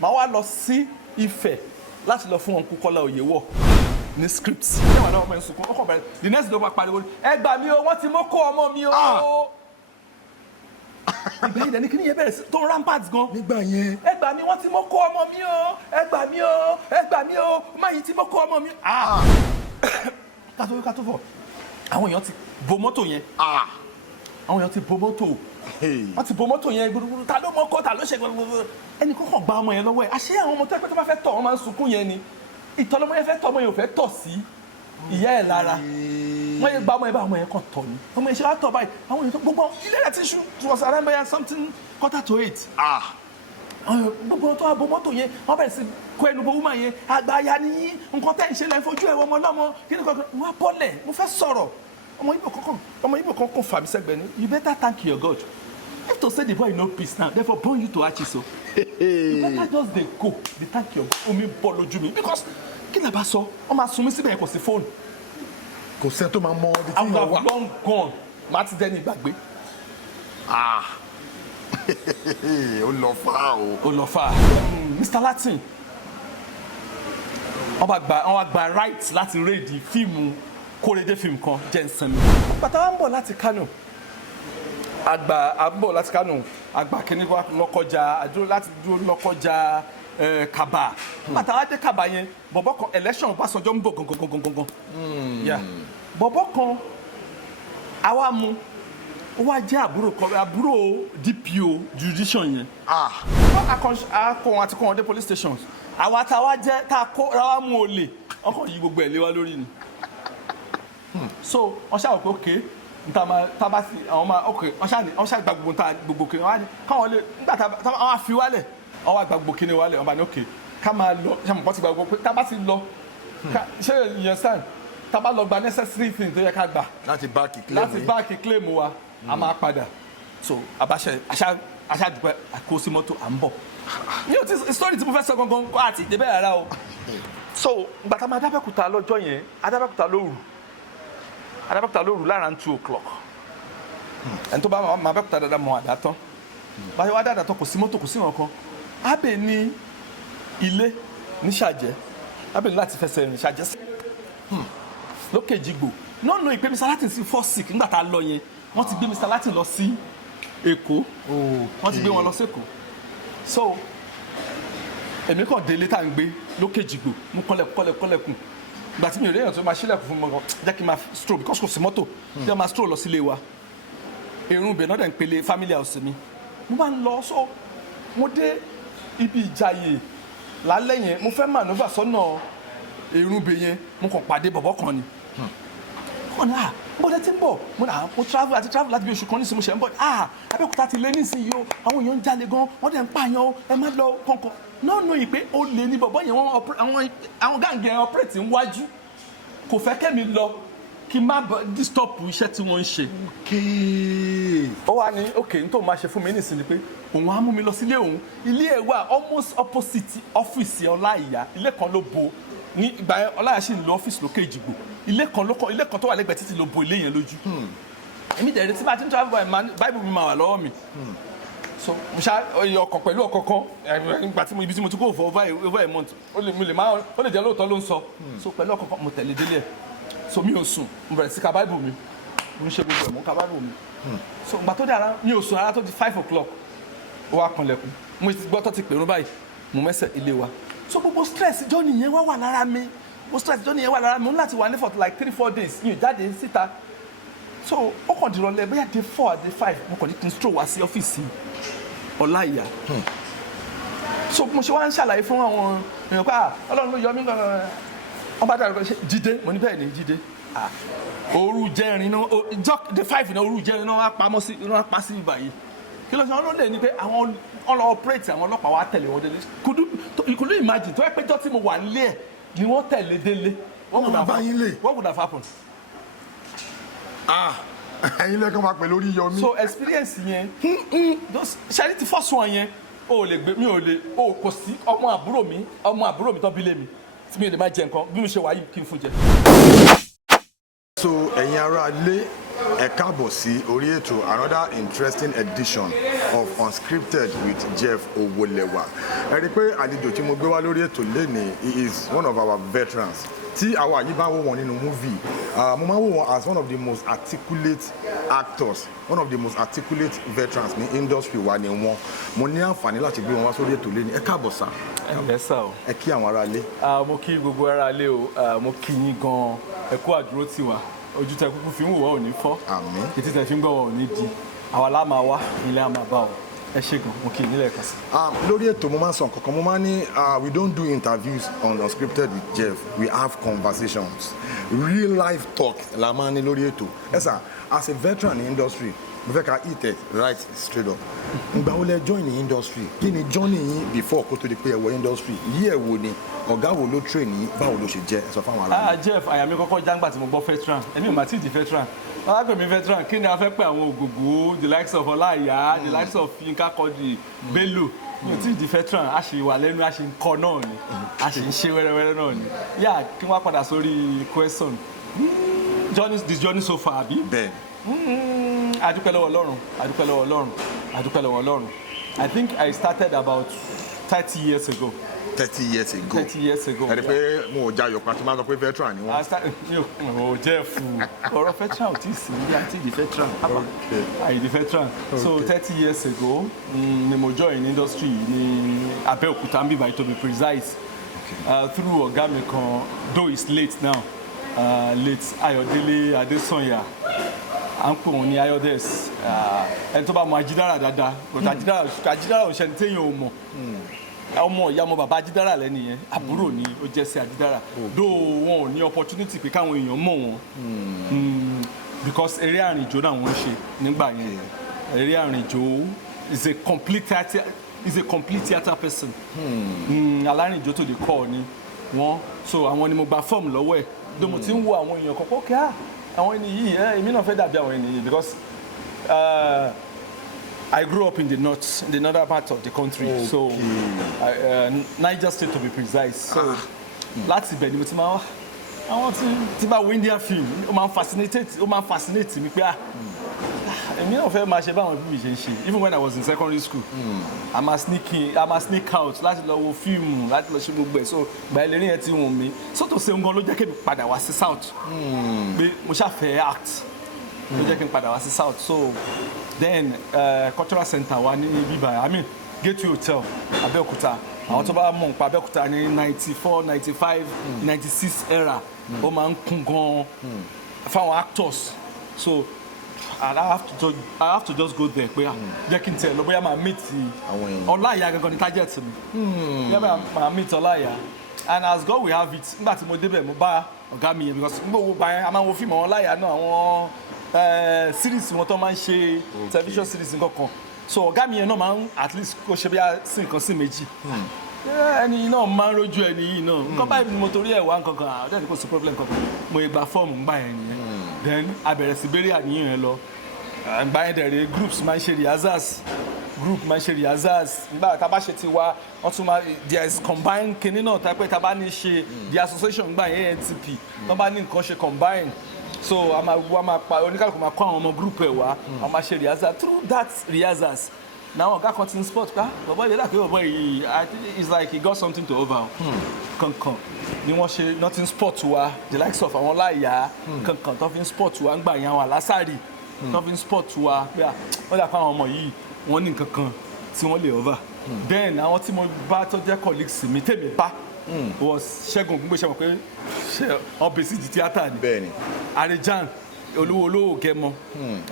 màá wá lọ sí Ifẹ̀ láti lọ fún wọn kú Kọ́lá Oyèwọ̀ ní script ṣé wà náà ọmọ ẹ̀ ń sunkún ọkọ̀ bẹ̀rẹ̀ the next day wọ́n pariwo ẹ gbà mí o wọ́n ti mọ́ kó ọmọ mi o. ìgbà yìí dẹni kí ni yẹn bẹ̀rẹ̀ sí tó rampart gan. nígbà yẹn. ẹ gbà mí wọ́n ti mọ́ kó ọmọ mi o ẹ gbà mí o ẹ gbà mí o má yìí ti mọ́ kó ọmọ mi. kátó fọ àwọn èèyàn ti bo mọ́tò yẹn àwọn èèyàn ti bo mọ́tò wọ́n ti bo mọ́tò yẹn gbúdúgbúdú ta ló mọ́ kọ́ ta ló ṣe gbúdúgbúdú ẹnì kọ́kọ́ gba ọmọ yẹn lọ́wọ́ ẹ̀ àṣé àwọn ọmọ tó ẹgbẹ́ tó bá fẹ́ tọ̀ wọ́n máa ń sunkún yẹn ni ìtọ́lọ́mọ yẹn fẹ́ tọ̀ ọmọ yẹn ò fẹ́ tọ̀ sí ìyá ẹ̀ lára wọ́n yẹ gba ọmọ yẹn bá ọmọ yẹn kàn tọ̀ ni ọmọ yẹn ṣe wá tọ̀ báyìí àwọn èèyàn tó gbogbo ilé rẹ̀ ti ṣú it was around by something 7:45. gbogbo tó wà bo mọ́tò yẹn wọ́n bẹ̀rẹ̀ sí kó ẹnu bo woman yẹn àgbáyà nìyí nǹkan tẹ́ ń ṣe lẹ́ fojú ẹ̀ wọ́n ọmọ lọ́mọ kí ni kankan wọ́n á bọ́lẹ̀ mo fẹ́ sọ̀rọ̀ ọmọ Igbo kankan fà mí sẹ́gbẹ̀ẹ́ ni you better thank your God if to say the boy no peace now therefore born you to Achiso you better just dey go dey thank your God omi bọ́ lójú mi because kí ni a bá sọ ọ máa sun mí síbẹ̀ yẹn kò sí fóònù. kò sẹ́ tó máa mọ ibi tí àwọn yóò wà. àwọn long gone máa ti dẹ́ni ìgbàgbé. ó lọ fà o. ó lọ fà Mr. Latin wọ́n gba right láti rédí fíìmù kórèdé fíìmù kan jẹ́ nsẹ́mi. bàtà wa ń bọ̀ láti Kano àgbà kìíní wa lọ́kọjá láti dúró lọ́kọjá Kaba bàtà wa dé Kaba yẹn bọ̀bọ̀ kan election Ọbásanjọ́ ń bọ̀ gangan bọ̀bọ̀ kan àwa mú ó wá jẹ́ àbúrò DPO jurisdiction yẹn akọ àti kọ́ wọn dé police stations àwa tá a wá jẹ́ tá a kó ra wa mú olè ọkọ̀ yìí gbogbo ẹ̀ lé wa lórí ni so wọ́n ṣàwọ̀ pé okay nta ma taba si àwọn ma okay wọ́n ṣá gba gbogbo nta gbogbo kini wọ́n káwọn lè nígbà tá àwọn afi wálẹ̀ wọ́n wá gba gbogbo kini wálẹ̀ wọ́n bá ní okay ká máa lọ ṣe mọ̀ pọ́ ti gba gbogbo pé tábà ti lọ ṣé you understand tábà lọ gba necessary thing tó yẹ ká gbà láti báàkì claim wa a máa padà so àbáṣe aṣáàdùpẹ́ àkóso mọ́tò à ń bọ̀ ní o ti story tí mo fẹ́ sọ gangan kó àti ìdébẹ̀ rárá o so gbàtà máa Adábẹ́kúta lọ́jọ́ yẹn Adábẹ́kúta lóru lára 2 o'clock ẹni tó bá máa Abẹ́kúta dáadáa mọ àdá tán báyọ̀ wá dáadáa tán kò sí mọ́tò kò sí nǹkan Abe ní ilé ní Ṣàjẹ́ Abe ní láti fẹsẹ̀ rìn Ṣàjẹ́ lókè Jìgbò nọ́ọ̀nù ìpè Mr. Latin sí fall sick nígbà tá a lọ yẹn wọ́n ti gbé Mr. Latin lọ sí Èkó wọ́n ti gbé wọn lọ sí Èkó so èmi kàn délé tá à ń gbé lókè Jìgbò mú kọ́lẹ̀kùn ìgbà tí mi ò rí èèyàn tó máa ṣílẹ̀kùn fún mi jẹ́ kí n máa stroll because kò sí mọ́tò tí wọ́n máa stroll lọ sílé wa èrún ibẹ̀ náà dẹ̀ ń pele family house mi mo máa ń lọ so mo dé ibi Ìjàyè lálẹ́ yẹn mo fẹ́ maneuver sọ́nà èrún ibẹ̀ yẹn mo kàn pàdé bọ̀bọ̀ kan ni wọ́n ní mo dé tí ń bọ̀ mo travel láti bí oṣù kan nísìnyí mo ṣe ń bọ̀ Abẹ́òkúta ti lé nísìnyí o àwọn èèyàn ń jalè gan wọ́n dẹ̀ ń pààyàn o ẹ má lọ kọ̀ọ̀kan náà nù yìí pé ó lè ní bọ̀bọ̀ yẹn àwọn gáàngì yẹn operate níwájú kò fẹ́ kẹ́mi lọ kí n má disturb iṣẹ́ tí wọ́n ń ṣe. ó wà ní okay nítorí máa ṣe fún mi nísìnyí pé òun á mú mi lọ sílé òun ilé ẹ̀ wà almost opposite ọ́fíìsì Ọláìyá ilé kan ló bo ní ìgbà yẹn Ọláìyá sì ń lọ ọ́fíìsì lókè Èjìgbò ilé kan tó wà lẹ́gbẹ̀ẹ́ títí ló bo ilé yẹn lójú. èmi dẹ̀ tí bá ti ń travel Bible mi máa wà lọ́wọ́ mi so mo ṣá ọkọ̀ pẹ̀lú ọkọ̀ kan nígbà tí ibi tí mo ti kó over a month ó lè jẹ́ lóòótọ́ ló ń sọ so pẹ̀lú ọkọ̀ kan mo tẹ̀lé délé ẹ̀ so mi ò sùn mo bẹ̀rẹ̀ sí ka Bible mi mo ń ṣe gbogbo ẹ̀ mo ń ka Bible mi so ìgbà tó dé ara mi ò sùn ara tó di 5 o'clock ó wá kanlẹ̀kùn mo ti gbọ́ tó ti pèrún báyìí mo mẹ́sẹ̀ ilé wa so gbogbo stress journey yẹn wá wà lára mi mo ń láti wà ní for like 3-4 days mi ò jáde síta so ó kàn dìrọ̀lẹ́ bóyá day 4 day 5 mo kàn ní kí n stroll wá sí ọ́fíìsì Ọláìyá so mo ṣe wá ń ṣàlàyé fún àwọn èèyàn pé Ọlọ́run ló yọ mí gan-an wọ́n bá dàrú pé Jídé mo ní bẹ́ẹ̀ ni Jídé òru jẹrin náà day 5 náà òru jẹrin náà wọ́n pa sí ibà yìí kí ló ṣe wọn ló lè ní pé àwọn ọlọ́ operate àwọn ọlọ́pàá wa tẹ̀lé wọn délé you could imagine tó yẹ pé jọ́ tí mo wà nílé ẹ̀ ni wọ́n tẹ̀lé délé what would have happened? ẹ̀yin lẹ́kọ̀ọ́ máa pẹ̀ lórí yọmí. so experience yẹn ṣáà ti first one yẹn o lè gbé mi ò lè o kò sí ọmọ àbúrò mi tó bí lé mi tí mi ò lè máa jẹ nǹkan bí mo ṣe wà yìí kí n fún jẹ. so ẹ̀yin ará ilé ẹ káàbọ̀ sí orí ètò another interesting edition of Unscripted with Jeff Owolewa. Ẹ rí i pé àlejò tí mo gbé wá lórí ètò lénìí, he is one of our veterans. Tí àwa yìí bá wò wọ́n nínú movie, mo máa wò wọ́n as one of the most articulate actors, one of the most articulate veterans ní industry wa ni wọ́n. Mo ní àǹfààní láti gbé wọn wá sórí ètò lénìí. Ẹ káàbọ̀ sá. Ẹ sá o. Ẹ kí àwọn ará ilé. Mo kí gbogbo ará ilé o, mo kí yín gan-an, ẹ kú àdúró tì wá. Ojú tẹ kúkú fi ń wò wá ò ní fọ́. Àmín. Etí tẹ fi ń gbọ́ wá ò ní di. Àwa lá máa wá, ilé á máa bá o. Ẹ ṣé gan, mo kí yín nílẹ̀ kan sí. Lórí ètò mo máa ń sọ nǹkan kan, mo máa ń ní we don't do interviews on Unscripted with Jeff, we have conversations. Real life talk la máa ń ní lórí ètò. Ẹ sà, as a veteran in industry, mo fẹ́ ká hit it right straight up. Ìgbà wo lẹ join the industry? Kí ni journey yín before kó tó di pé ẹ wọ industry? Year wo ni? Ọ̀gá wo ló train yín? Báwo ló ṣe jẹ́? Ẹ sọ fáwọn ará. Jeff, àyà mi kọ́kọ́ jágbà tí mo gbọ́ veteran. Èmi ò mà tí ì di veteran. Wọ́n á pè mí veteran. Kí ni a fẹ́ pé àwọn ògògó, the likes of Ọláìyá, the likes of Yínká Quadri, Bello. Mi ò tí ì di veteran. A ṣì wà lẹ́nu, a ṣì ń kọ́ náà ni. A ṣì ń ṣe wẹ́rẹ́wẹ́rẹ́ náà ni. Yà kí wọ́n padà sórí question. This journey so far, àbí? Bẹ́ẹ̀. Adúpẹ́ lọ́wọ́ Ọlọ́run, adúpẹ́ lọ́wọ́ Ọlọ́run, adúpẹ́ lọ́wọ́ Ọlọ́run. I think I started about 30 years ago. 30 years ago. 30 years ago. Ẹ rí i pé mo ò jayọ̀ pàtó máa ń sọ pé veteran ni wọ́n. Mi ò jẹ́ fún ọ̀rọ̀ veteran ò tí ì sí ní àti di veteran. Àyè di veteran. So 30 years ago ni mo join industry ní Abẹ́òkúta ń bíbá to be precise. Through ọ̀gá mi kan, though it's late now, late Ayọ̀délé Adésànyà. À ń pè wọ́n ní Ayodes. Ẹni tó bá mọ Ajídára dáadáa, Ajídára ò ṣẹni téèyàn ò mọ̀. Ọmọ ìyá ọmọ bàbá Ajídára lẹ́nu yẹn, àbúrò ni ó jẹ́ sí Ajídára. Though wọn ò ní opportunity pé káwọn èèyàn mọ̀ wọ́n. Because eré àrìnjó náà wọ́n ń ṣe nígbà yẹn. Eré àrìnjó is a complete theatre person. Alárìnjó tó lè kọ́ ọ ni wọ́n. So àwọn ni mo gba fọ́ọ̀mù lọ́wọ́ ẹ̀. Though mo ti ń wo àwọn èèyàn kọ́kọ́ kí àwọn ẹni yìí èmi náà fẹ́ dàbí àwọn ẹni yìí because I grew up in the northern part of the country. Okay. So Niger State to be precise. So láti ibẹ̀ ni mo ti máa wá àwọn tí bá wo Indian film ó máa ń fascinate mi pé èmi náà fẹ́ máa ṣe báwọn bí mi ṣe ń ṣe. Even when I was in secondary school I ma sneak out láti lọ wo fíìmù láti lọ ṣe gbogbo ẹ̀. So gba ẹlẹ́rìí yẹn ti wọ̀n mi sọ́tò ṣe ń gan ló jẹ́ kí n padà wá sí south pé mo ṣàfẹ́ act ló jẹ́ kí n padà wá sí south. So then cultural center wa ní bíbá Gateway Hotel Abẹ́òkúta. Àwọn tó bá mọ̀ nípa Abẹ́òkúta ní 94, 95, 96 era ó máa ń kún gan fáwọn actors. So and I have to just go there pé jẹ́ kí n tẹ̀ lọ bóyá máa meet Ọláìyá gangan ní target mi. Bóyá máa meet Ọláìyá. And as God will have it nígbà tí mo débẹ̀ mo bá ọ̀gá mi yẹn because nígbà wo báyẹn a máa ń wo fíìmù Ọláìyá náà àwọn series wọn tó máa ń ṣe television series nǹkan kan. So ọ̀gá mi yẹn náà máa ń at least kó ṣe bí i sí nǹkan sí méjì. Ẹni náà máa ń rojú ẹni yìí náà nǹkan báyìí ni mo torí ẹ̀ wá nǹkan kan àdéhùn kò sí problem kankan mo gba fọ́ọ̀mù ń gbà yẹn nìyẹn. Then a bẹ̀rẹ̀ sí bẹ̀rẹ̀ àníyàn yẹn lọ ìgbà yẹn dẹ̀rẹ̀ groups máa ń ṣe rehearsals nígbà tá a bá ṣe ti wá wọ́n tún máa there is combined kinní náà tá a bá ní ṣe the association gbà yẹn ANTP tó bá ní nǹkan ṣe combine. So oníkàlùkù máa kó àwọn ọmọ group ẹ̀ wá a máa ṣe rehearsal through that rehearsals. Now ọ̀gá kan ti ń sport ká bọ̀bọ̀ yìí láti bọ̀bọ̀ yìí I think it's like he got something to offer kankan ni wọ́n ṣe nothing sport wa the likes of àwọn Ọláìyá kankan tó fi ń sport wa ń gbà yẹn àwọn Alasari tó fi ń sport wa pé wọ́n dà pé àwọn ọmọ yìí wọ́n ní nǹkan kan tí wọ́n lè offer. Then àwọn tí mo bá tó jẹ́ colleagues mi tèmi bá was Ṣẹ́gun Ògúngbè ṣe mọ̀ pé ọbẹ̀ sí di tíátà ni Arejan olówó Gẹmọ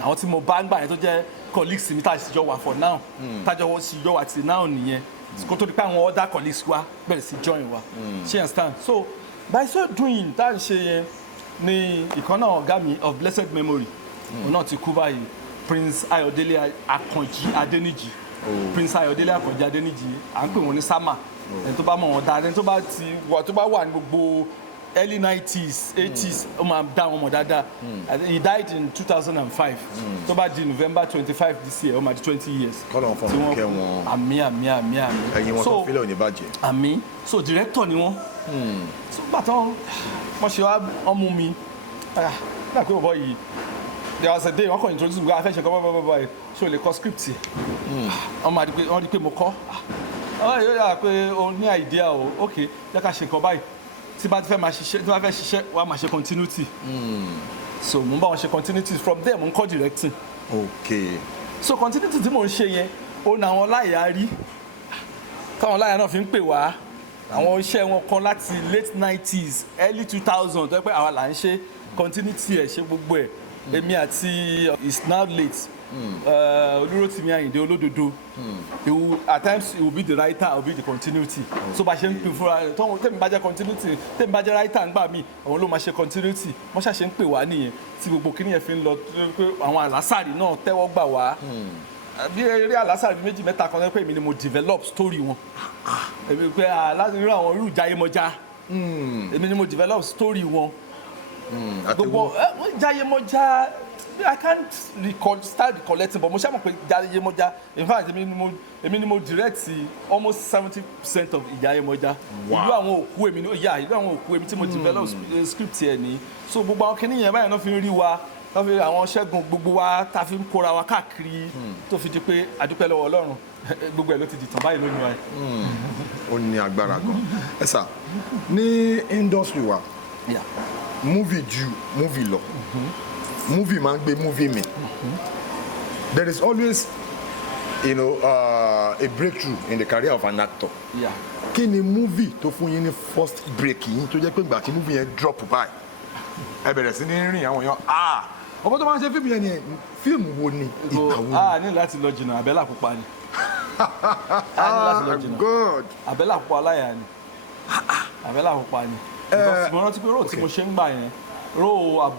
àwọn tí mo bá ń gbà yẹn tó jẹ́ colleagues mi tá a sì jọ wà for now tájọ sì jọ wà till now nìyẹn kó tó di pé àwọn other colleagues wa bẹ̀rẹ̀ sí join wa ṣe understand. So by so doing tá à ń ṣe yẹn ni ìkan náà ọ̀gá mi of blessed memory òun náà ti kú báyìí Prince Ayọ̀délé Akànjí Adéníjì à ń pè wọ́n ní Sama ẹni tó bá mọ̀ wọ́n dáadáa ẹni tó bá wà ní gbogbo early 90s 80s ó máa dá wọn mọ̀ dáadáa. He died in 2005 tó bá di November 25 this year ó máa di 20 years. kọ́lọ̀ fún mi kẹ́ wọn. àmì. ẹ̀yin wọn tó fílẹ̀ ò ní bàjẹ́. àmì so director ni wọ́n. so gbàtàn wọ́n ṣe wá ọmú mi nígbà pé bọ̀bọ̀ yìí there was a day wọ́n kàn introduce mi pé a fẹ́ ṣe nǹkan báyìí ṣé o lè kọ script wọ́n di pé mo kọ́ yóò yà pé o ní idea o ok jẹ́ ká ṣe nǹkan báyìí tí bá fẹ́ ṣiṣẹ́ wàá máa ṣe continuity so mo ń bá wọn ṣe continuity from there mo ń kọ́ directing so continuity tí mo ń ṣe yẹn ó na àwọn láyà rí táwọn láyà náà fi ń pè wá àwọn iṣẹ́ wọn kan láti late 90s early 2000 tó yẹ pé àwa là ń ṣe continuity ẹ̀ ṣe gbogbo ẹ̀ èmi àti it's now late Olúrótìmí Àyìndé Olódodo at times he will be the writer I will be the continuity so bá ṣe ń pè fúnra rẹ̀ tẹ́mi bá jẹ́ continuity tẹ́mi bá jẹ́ writer ńgbà míì àwọn ló máa ṣe continuity wọ́n ṣàṣe ń pè wá nìyẹn tí gbogbo kíní yẹn fi ń lọ pé àwọn Alasari náà tẹ́wọ́ gbà wá bí eré Alasari méjì mẹ́ta kan pé èmi ni mo develop story wọn èmi pé irú àwọn irú Jayemọja èmi ni mo develop story wọn gbogbo Jayemọja I can't start recollecting but mo ṣe mọ̀ pé Jayemọja in fact èmi ni mo direct almost 70% of Jayemọja ìlú àwọn òkú èmi ìlú àwọn òkú èmi tí mo develop script ẹ̀ ní so gbogbo àwọn kìnìún yẹn báyìí náà fi ń rí wa náà fi àwọn ṣẹ́gun gbogbo wa tá a fi ń kóra wa káàkiri tó fi di pé adúpẹ́ lọ́wọ́ Ọlọ́run gbogbo ẹ̀ ló ti di tàn báyìí lónìí wa. Ó ní agbára gan ẹ sà ní industry wa movie ju movie lọ movie máa ń gbé movie mi there is always a breakthrough in the career of an actor. Kí ni movie tó fún yín ní first break yín tó jẹ́ pé ìgbà tí movie yẹn drop by ẹ bẹ̀rẹ̀ sí ní rìn àwọn èèyàn ọmọ tó máa ń ṣe fíìmù yẹn ni fíìmù wo ni ìgbà wo ni. ní láti lọ jìnnà Àbẹ́là Pupa ni Àbẹ́là Pupa aláya ni Àbẹ́là Pupa ni mo rántí pé róò tí mo ṣe ń gbà yẹn róò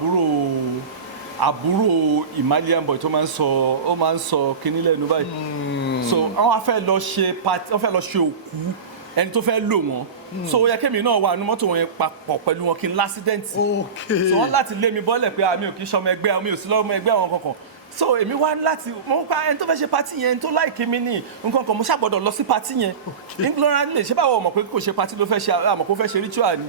àbúrò Himalayan boy tó máa ń sọ kíní lẹ́nu báyìí so wọ́n fẹ́ lọ ṣe òkú ẹni tó fẹ́ lò wọ́n so ó yẹ kémi náà wà ní mọ́tò wọn yẹn papọ̀ pẹ̀lú wọn kí n lásídẹ́ǹtì so wọ́n láti lé mi bọ́lẹ̀ pé àmì ò kì í ṣọmọ ẹgbẹ́ mi ò sí lọ́mọ ẹgbẹ́ àwọn kankan so èmi wá láti mo pa ẹni tó fẹ́ ṣe pati yẹn tó láìkí mi ní nǹkan kan mo ṣàgbọ́dọ̀ lọ sí pati yẹn ignorantly ṣé báwo mọ̀ pé kò ṣe pati ló fẹ́ ṣe àmọ̀ kó fẹ́ ṣe ritual ni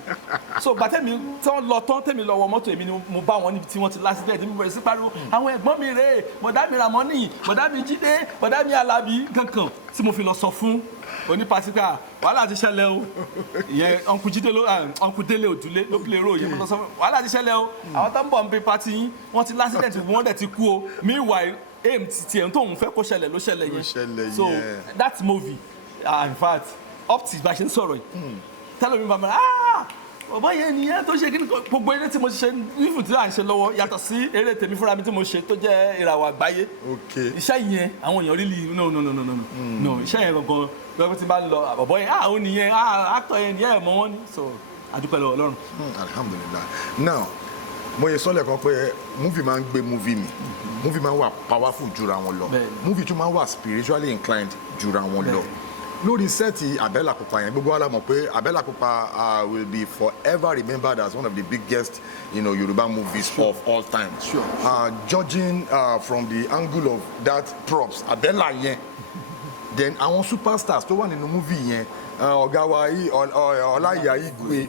so gbà tẹ́mi tán lọ tán tẹ́mi lọ wọ mọ́tò èmi ni mo bá wọn níbi tí wọ́n ti lásìdẹ́ẹ̀tì mi bẹ̀rẹ̀ sí pariwo àwọn ẹ̀gbọ́n mi rèé bọ̀dá mi Ramoni bọ̀dá mi Jídé bọ̀dá mi Alábí kankan tí mo fi lọ sọ fún onípatíkà wàhálà ti ṣẹlẹ̀ o ìyẹn ọ̀nkù Jídé ọ̀nkù Délé Òdúlé ló fi lè rò yẹn mo lọ sọ fún wàhálà ti ṣẹlẹ̀ o àwọn tó ń bọ̀ ń pe pati yín wọ́n ti lásìdẹ́ẹ̀tì wọ́n dẹ̀ ti kú o meanwhile aim ti ẹ̀ tóun fẹ́ kó ṣẹlẹ̀ ló ṣẹlẹ̀ yẹn so that movie in fact up till bá ṣe ń sọ̀rọ̀ yìí tẹ́lẹ̀ mi bá mi ọ̀bọ̀ yẹn nìyẹn tó ṣe kí ni gbogbo eré tí mo ṣe nífù tí à ń ṣe lọ́wọ́ yàtọ̀ sí eré tèmi fúnra mi tí mo ṣe tó jẹ́ ìràwọ̀ àgbáyé iṣẹ́ yẹn àwọn èèyàn really no iṣẹ́ yẹn gangan lọ́wọ́ tí bá ń lọ ọ̀bọ̀ yẹn ó nìyẹn actor yẹn nìyẹn mọ́ wọn ni so adúpẹ́ lọ́wọ́ Ọlọ́run. Alhamdulillah. Now mo yẹ sọ́lẹ̀ kan pé movie máa ń gbé movie mi movie máa ń wà powerful jura wọn lọ movie tún máa ń wà spiritually inclined jura wọn lọ lórí sẹ́ẹ̀tì Àbẹ́là Pupa yẹn gbogbo wa la mọ̀ pé Àbẹ́là Pupa will be forever remembered as one of the biggest Yoruba movies of all time. Judging from the angle of that props Àbẹ́là yẹn then àwọn superstars tó wà nínú movie yẹn ọ̀gá wa Ọláìyá Igwe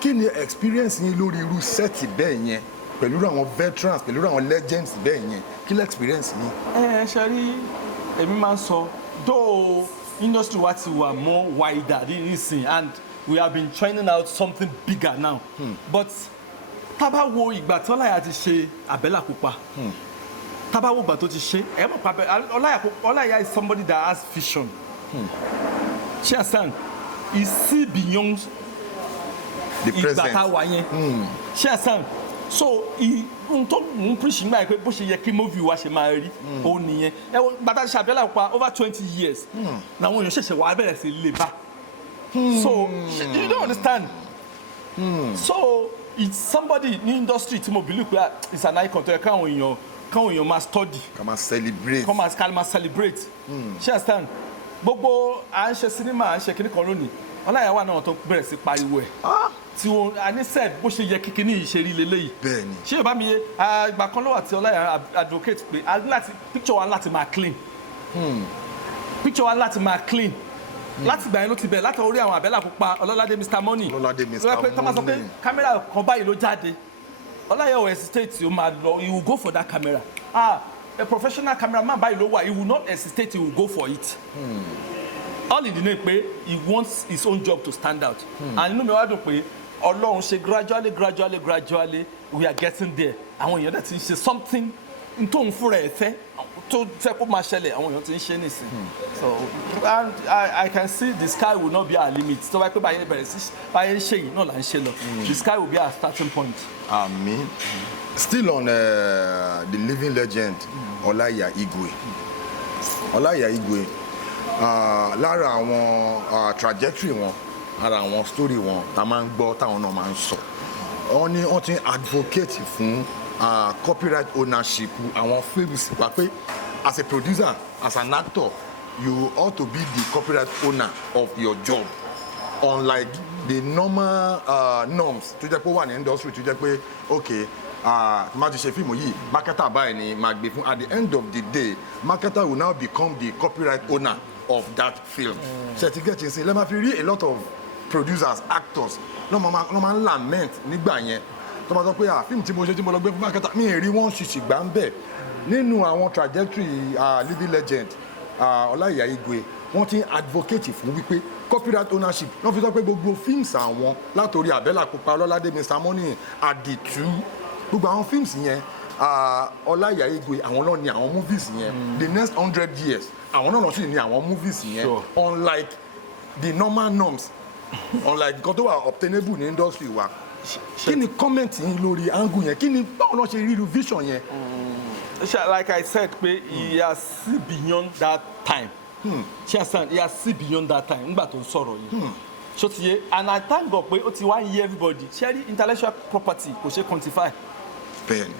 kí ni experience yín lórí irú sẹ́ẹ̀tì bẹ́ẹ̀ yẹn pẹ̀lú àwọn veterans pẹ̀lú àwọn legends bẹ́ẹ̀ yẹn kí ló experience yín. ṣe rí èmi máa ń sọ though industry wa ti wà more wider nísìn and we have been trying out something bigger now but tá bá wo ìgbà tí Ọláìyá ti ṣe Àbẹ́là Pupa tá bá wo ìgbà tó ti ṣe ẹ mọ̀ pé Ọláìyá is somebody that has vision she understand he see beyond ìgbà tá a wà yẹn ṣe àṣàn so n tó ń preach nígbà yẹn pé bó ṣe yẹ kí movie wa ṣe máa rí òun nìyẹn ẹ wọ bàtà ṣe Àbẹ́là Pupa over 20 years làwọn èèyàn ṣẹ̀ṣẹ̀ wà á bẹ̀rẹ̀ sí lè bá so you don't understand so it's somebody ní industry tí mo believe pé it's an icon tó yẹ káwọn èèyàn máa study ká máa celebrate ṣe àṣàn gbogbo à ń ṣe sinimá à ń ṣe kíní kan lónìí Ọláìyá wà náà tó bẹ̀rẹ̀ sí pariwo ẹ̀ tí wọn àní sẹ́ẹ̀ bó ṣe yẹ kíkiní yìí ṣe rí leléyìí. Bẹ́ẹ̀ni. ṣé yorùbá mi yé ìgbà kan ló wà tí Ọláìyá advocate pé picture wa láti máa clean picture wa láti máa clean láti gbà yẹn ló ti bẹ̀ láti orí àwọn Àbẹ́là Pupa Ọlọ́ládé Mr Money. Ọlọ́ládé Mr Money. tó máa sọ pé kámẹ́rà kan báyìí ló jáde Olaya will hesitate, he will go for that camera. A professional cameraman by lower, he will not hesitate, he will go for it. All in the name, he wants his own job to stand out. And you know me, Ọlọ́run ṣe gradually, we are getting there. Àwọn èèyàn that is something tó ń fúnra ẹ̀ fẹ́ tó fẹ́ kó máa ṣẹlẹ̀, àwọn èèyàn ti ń ṣe nísìn. So and I can see the sky will not be our limit. So wáyé pé báyé bẹ̀rẹ̀ sí báyé ń ṣe yìí náà là ń ṣe lọ. The sky will be our starting point. Àmín. Still on the living legend Olaya Igwe. Olaya Igwe. Lára àwọn trajectory wọn, lára àwọn story wọn tá máa ń gbọ́ táwọn náà máa ń sọ. Wọ́n ní wọ́n ti advocate fún copyright ownership àwọn films wá pé as a producer, as an actor, you ought to be the copyright owner of your job, unlike the normal norms tó jẹ́ pé ó wà ní industry tó jẹ́ pé okay má ti ṣe fíìmù yìí marketer báyìí ni máa gbé fún. At the end of the day, marketer will now become the copyright owner of that film. Ṣé ti get ṣe lẹ́ẹ̀ máa fi rí a lot of producers, actors ló máa ń lament nígbà yẹn tó máa sọ pé fíìmù tí mo ṣe tí mo lọ gbé fún marketer mi ì rí wọ́n ṣìṣì gbà ń bẹ̀. Nínú àwọn trajectory living legend Olaya Igwe wọ́n ti advocate fún wípé copyright ownership wọ́n fi sọ pé gbogbo films àwọn látòrí Àbẹ́là Pupa, Ọlọ́ládé, Mr. Money, Àdìtú, gbogbo àwọn films yẹn Olaya Igwe àwọn náà ní àwọn movies yẹn the next 100 years àwọn náà sì ní àwọn movies yẹn unlike the normal norms unlike nǹkan tó wà obtainable ní industry wa. Kí ni comment yín lórí angle yẹn? Kí ni báwo ló ṣe rí vision yẹn? Like I said, he has seen beyond that time. He has seen beyond that time. Nígbà tó ń sọ̀rọ̀ yìí. So ti yé, and I thank God pé ó ti wá yé everybody. Ṣé intellectual property kò ṣe quantify? Ben.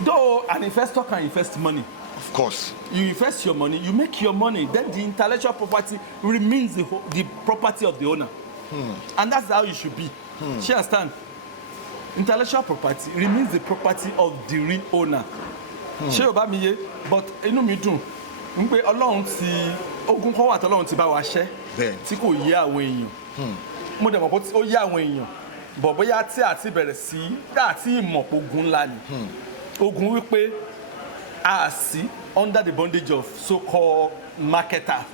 Though an investor can invest money. Of course. You invest your money, you make your money, then the intellectual property remains the property of the owner. And that's how it should be. She understand? Intellectual property remains the property of the real owner. Ṣé o bá mi yé? But inú mi dùn ń pé Ọlọ́run ti ogun kan wà tọ́lọ́run ti bá wa ṣẹ́ tí kò yé àwọn èèyàn. Mo dẹ̀ mọ̀ pé ó yé àwọn èèyàn. Bọ̀ bóyá tí àti bẹ̀rẹ̀ sí àti ìmọ̀ ogun ńlá ni. Ogun wípé a sí under the bondage of so-called marketer.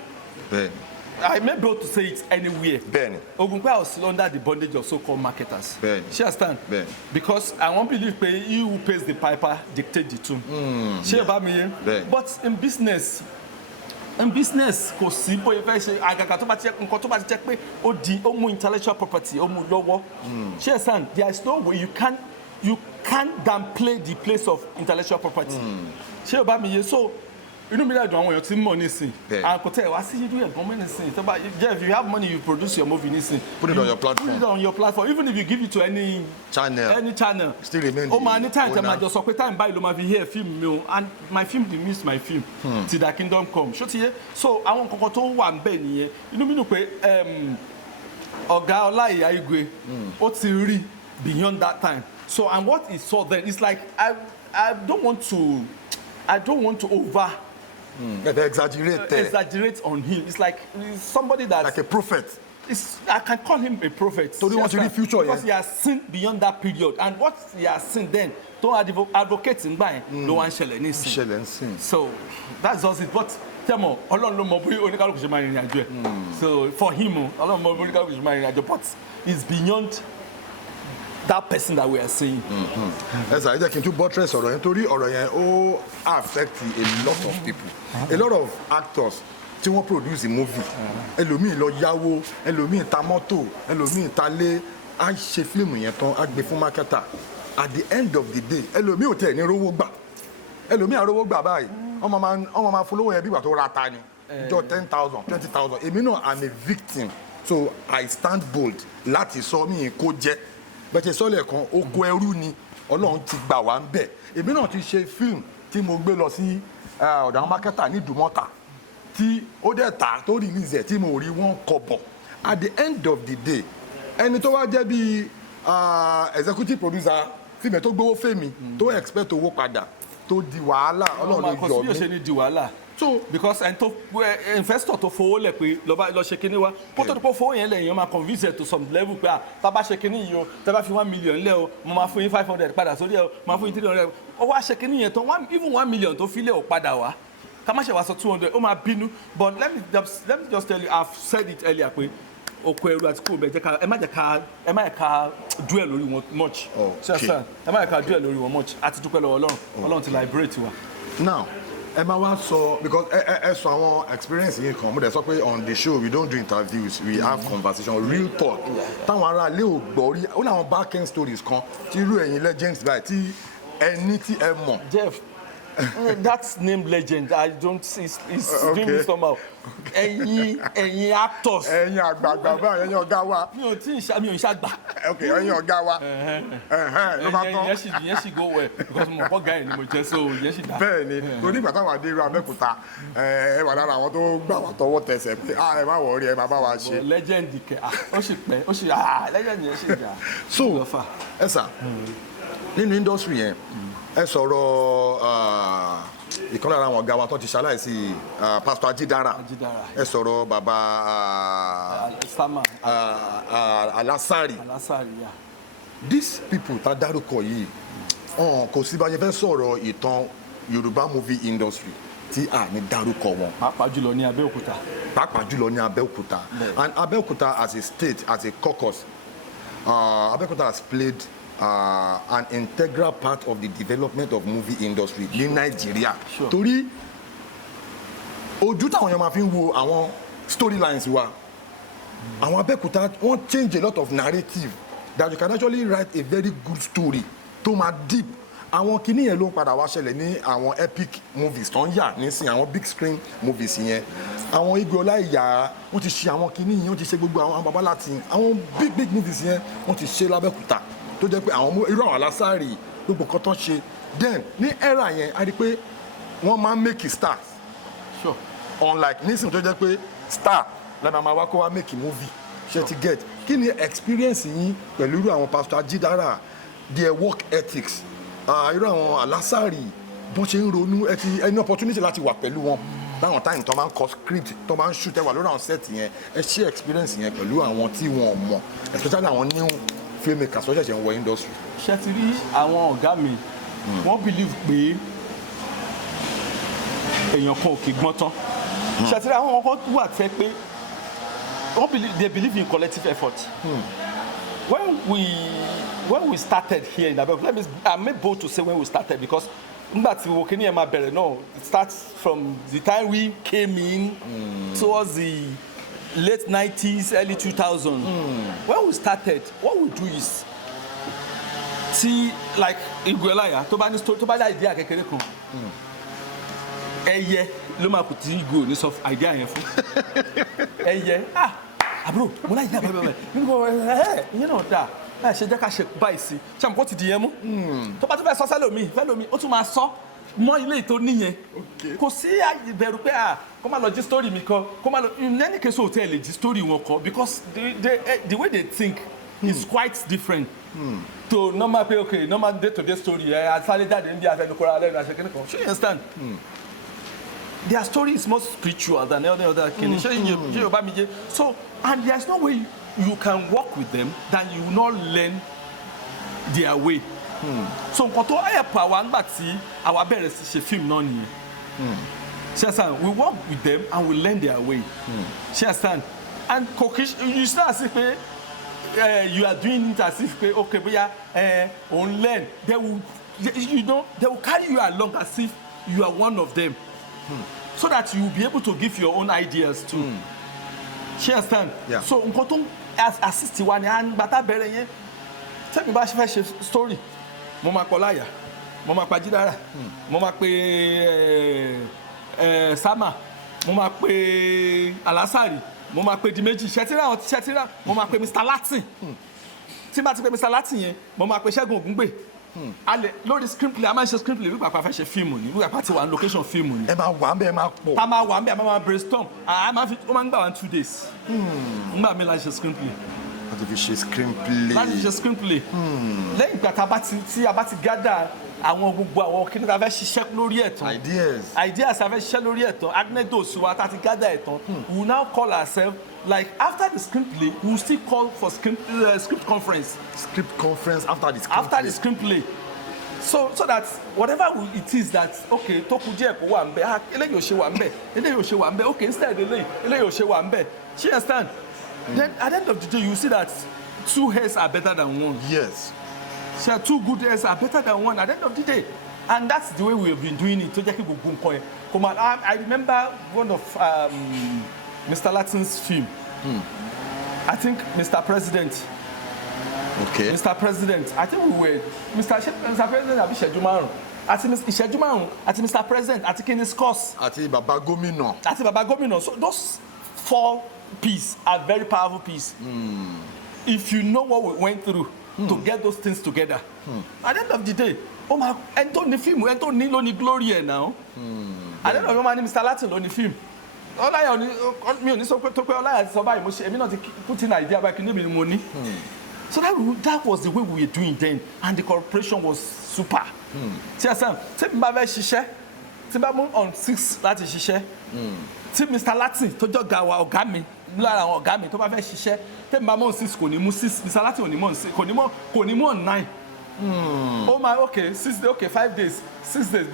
I may be able to say it anywhere. Ogunpe was still under the bondage of so-called marketers. She understand? Because I won't believe he who pays the piper dictate the tune. She about me. But in business, kò sí bóyá fẹ́ ṣe àgàgà tó bá ti nǹkan tó bá ti jẹ́ pé ó di ó mú intellectual property ó mú lọ́wọ́. She understand? There is no way you can't downplay the place of intellectual property. She about me. So. Inú mi dájú àwọn èèyàn tí ń mọ̀ nísìn. Àkótẹ́ wá sí ìdúró ẹ̀gbọ́n mi nísìn. Jeff, if you have money, you produce your movie nísìn. Put it on your platform. Put it on your platform. Even if you give it to any channel. Still remain the owner. Ó máa ní time tẹ́ máa jọ sọ pé time báyìí ló máa fi hear film mi o, and my film dey miss my film till that kingdom come. Ṣó ti yé? So àwọn kankan tó wà ń bẹ̀ nìyẹn. Inú mi dùn pé ọ̀gá Olaya Igwe ó ti rí beyond that time. So and what he saw then, it's like I don't want to over. Exaggerate on him. It's like somebody that's like a prophet. I can call him a prophet. So he wants to read future, because he has seen beyond that period, and what he has seen then, don't advocate in by no one shall anything. So that's just it. But tell me, Ọlọ́run ló mọ̀ bí oníkálùkù ṣe máa rìnrìn àjò ẹ̀. So for him, Ọlọ́run mọ̀ bí oníkálùkù ṣe máa rìnrìn àjò, but it's beyond that person that we are saying. Ẹ jẹ́ kí n tún buttress ọ̀rọ̀ yẹn torí ọ̀rọ̀ yẹn ó affect a lot of people. A lot of actors tí wọ́n produce a movie. Ẹlòmíì lọ yáwó, ẹlòmíì ta mọ́tò, ẹlòmíì ta lé, á ṣe fíìmù yẹn tán, á gbé fún marketer. At the end of the day, ẹlòmíì ò tẹ̀ ní rówó gbà. Ẹlòmíì àrówó gbà báyìí. Wọ́n máa fún lówó yẹn bí ìgbà tó ra ta ni. Jọ 10,000, 20,000. Èmi náà I'm a victim. So I stand bold láti sọ mí kó jẹ́. Bẹ́ẹ̀ sọ́lẹ̀ kan oko ẹrú ni Ọlọ́run ti gbà wá ń bẹ̀. Èmi náà ti ṣe fíìmù tí mo gbé lọ sí ọ̀dọ̀ àwọn mákẹ́tà ní Ìdúmọ̀tà tí ó dẹ̀ tà tó release ẹ̀ tí mo rí wọ́n kọ́bọ̀. At the end of the day ẹni tó wá jẹ́ bí executive producer fíìmù tó gbówó fèmí tó expect owó padà tó di wàhálà Ọlọ́run ló yọ mí. ṣe ni di wàhálà. So because ẹni tó investor tó fowó lẹ̀ pé lọ ṣe kinní wa kó tó di pé fowó yẹn lẹ̀ yẹn máa convince ẹ̀ to some level pé tá bá ṣe kinní yìí o tá bá fi 1 million lẹ̀ o mo máa fún yín 500 padà sórí ẹ̀ o máa fún yín 300 ó wá ṣe kinní yẹn tán even 1 million tó fi lẹ̀ ò padà wá ká má ṣe wá sọ 200 ó máa bínú but let me just tell you I've said it earlier pé oko ẹrú àti kò bẹ jẹ ká ẹ má jẹ ká dwell lórí wọn much ẹ má jẹ ká dwell lórí wọn much àti dúpẹ́ lọ́wọ́ Ọlọ́run ti liberate wa. Now ẹ máa wá sọ because ẹ sọ àwọn experience yìí kan mo dẹ̀ sọ pé on the show we don't do interviews we have conversation real talk táwọn ará ilé ò gbọ́ rí ó láwọn back end stories kan tí irú ẹ̀yin legends báyìí tí ẹni tí ẹ mọ̀. Jeff that name legend I don't it's doing me somehow ẹ̀yin actors ẹ̀yin àgbààgbà báyìí ẹ̀yin ọ̀gá wa mi ò ṣàgbà okay ẹ̀yin ọ̀gá wa ló bá tán yẹn sì go well because mo kọ́ guy ni mo jẹ́ so yẹn sì dá. bẹ́ẹ̀ ni torí ìgbà táwọn adé irú Abẹ́òkúta ẹ wà lára àwọn tó gbà wá tọwọ́ tẹsẹ̀ pé ẹ má wọrí ẹ má bá wa ṣe. legend kẹ ó sì pẹ́ ó sì legend yẹn sì jà. So ẹ sà nínú industry yẹn ẹ sọ̀rọ̀ ìkan lára àwọn ọ̀gá wa tó ti ṣaláìsí Pastor Ajidara ẹ sọ̀rọ̀ bàbá Alasari these people tá dárúkọ yìí kò sí bá yẹn fẹ́ sọ̀rọ̀ ìtàn Yorùbá movie industry tí a ní dárúkọ wọn. pàápàá jùlọ ní Abẹ́òkúta. And Abẹ́òkúta as a state as a caucus Abẹ́òkúta has played an integral part of the development of movie industry ní Nàìjíríà. Torí ojú táwọn èèyàn máa fi ń wo àwọn storylines wa àwọn Abẹ́òkúta wọ́n change a lot of narrative that you can actually write a very good story tó máa deep. Àwọn kinní yẹn ló ń padà wá ṣẹlẹ̀ ní àwọn epic movies tó ń yà nísìn àwọn big screen movies yẹn àwọn Igwe Ọláìyá wọ́n ti ṣe àwọn kinní yẹn wọ́n ti ṣe gbogbo àwọn baba Latin àwọn big movies yẹn wọ́n ti ṣe l'Abẹ́òkúta tó jẹ́ pé àwọn irú àwọn Alasari gbogbo nǹkan tó ń ṣe then ní era yẹn a rí pé wọ́n máa ń make stars unlike nísìn tó jẹ́ pé star lẹ́nu àmà wá kó wá make movie ṣe ti get kí ni experience yín pẹ̀lú irú àwọn Pastor Ajidara their work ethics irú àwọn Alasari bọ́n ṣe ń ronú ẹni opportunity láti wà pẹ̀lú wọn láwọn time tó máa ń kọ script tó máa ń shoot ẹ wà lórí àwọn set yẹn ẹ ṣe experience yẹn pẹ̀lú àwọn tí wọn mọ̀ especially àwọn new filmmakers tó ṣẹ̀ṣẹ̀ ń wọ industry. ṣe ti rí àwọn ọ̀gá mi wọ́n believe pé èèyàn kan ò kì í gbọ́n tán ṣe ti rí àwọn ọkọ̀ wà tẹ́ pé they believe in collective effort. When we started here in Abeokuta, I'm able to say when we started because it starts from the time we came in towards the late 90s, early 2000s. When we started, what we do is see like Igwe Ọláìyá tó bá ní idea kékeré kan ẹyẹ ló máa kù tí Igwe ní sọ idea yẹn fún ẹyẹ àbúrò mo láyé bẹ́ẹ̀ ìyẹn náà dáa ṣe jẹ́ ká ṣe báyìí sí ṣe àmọ́ kó ti di yẹn mú tó bá tún fẹ́ sọ fẹ́lòmí ó tún máa sọ mọ́ ilé ìtò níyẹn kò sí ìbẹ̀rù pé kó má lọ jí story mi kọ kó má lọ in any case hotel lè jí story wọn kọ because the way they think is quite different to normal pé okay normal day to day story asáré jáde ń bí afẹnukọra lẹ́nu àṣekínní kan ṣé you understand. Their story is more spiritual than any other kini. So, and there's no way you can work with them that you will not learn their way. So, nǹkan tó help àwa nígbà tí àwa bẹ̀rẹ̀ sí ṣe film náà nìyẹn. Ṣé understand? We work with them and we learn their way. Ṣé understand? And you start as if you are doing it as if okay, bóyá on learn. They will carry you along as if you are one of them. So that you will be able to give your own ideas too. She understand? Yeah. So nǹkan tó assist wa ni bàtà bẹ̀rẹ̀ yẹn tẹ́mi bá ṣe fẹ́ ṣe story mo máa pọ̀ láyà mo máa pa Ajidara mo máa pe Sama mo máa pe Alasari mo máa pe Dimeji ṣẹtira mo máa pe Mr. Latin tí bá ti pe Mr. Latin yẹn mo máa pe Ṣẹ́gun Ògúngbè lórí screenplay a máa ń ṣe screenplay wípé àpá fẹ́ ṣe fíìmù ni wípé àpá ti wà ní location fíìmù ni. ẹ máa wà ń bẹ ẹ máa pọ̀. ká máa wà ń bẹ a máa brainstorm ó máa ń gbà 1-2 days. nígbà mi la ṣe screenplay. láti fi ṣe screenplay. láti ṣe screenplay. lẹ́yìn ìgbà tí a bá ti gather àwọn gbogbo àwọn kí ni ta fẹ́ ṣiṣẹ́ lórí ẹ̀ tán. ideas ta fẹ́ ṣiṣẹ́ lórí ẹ̀ tán anecdotes wa ta ti gather ẹ̀ tán. we will now call ourselves like after the screenplay we will still call for script conference. Script conference after the screenplay. After the screenplay. So that whatever it is that okay tó kù díẹ̀ kó wà ńbẹ̀ eléyìí ò ṣe wà ńbẹ̀ eléyìí ò ṣe wà ńbẹ̀ okay instead eléyìí ò ṣe wà ńbẹ̀ she understand. Then at the end of the day you see that 2 heads are better than 1. Yes. So 2 good heads are better than 1 at the end of the day, and that's the way we have been doing it. tó jẹ́ kí gbogbo nǹkan yẹn come on. I remember one of Mr. Latin's film. I think Mr. President. Okay. Mr. President, I think we were Mr. President àbí ìṣẹ́jú márùn-ún àti ìṣẹ́jú márùn-ún àti Mr. President àti Kini Scores àti Baba Gómìnà. So those 4 pieces are very powerful pieces. If you know what we went through to get those things together, at the end of the day, ẹni tó ní fíìmù ẹni tó ní ló ní glory ẹ̀ náà. At the end of the day, Mr. Latin ló ní fíìmù. Ọláyà mi ò ní sọ pé tó pé Ọláyà ti sọ báyìí mo ṣe èmi náà ti put in idea báyìí kí níbi ni mo ní. So that was the way we were doing then, and the cooperation was super. See, Sam, tí n bá fẹ́ ṣiṣẹ́, tí n bá mú on 6 láti ṣiṣẹ́, tí Mr. Latin tó jọ ọ̀gá mi lára àwọn ọ̀gá mi tó bá fẹ́ ṣiṣẹ́, tí n bá mú on 6 kò ní mú 6, Mr. Latin ò ní mú on 6, kò ní mú on 9. Oh my, okay, 6 days, okay, 5 days, 6 days,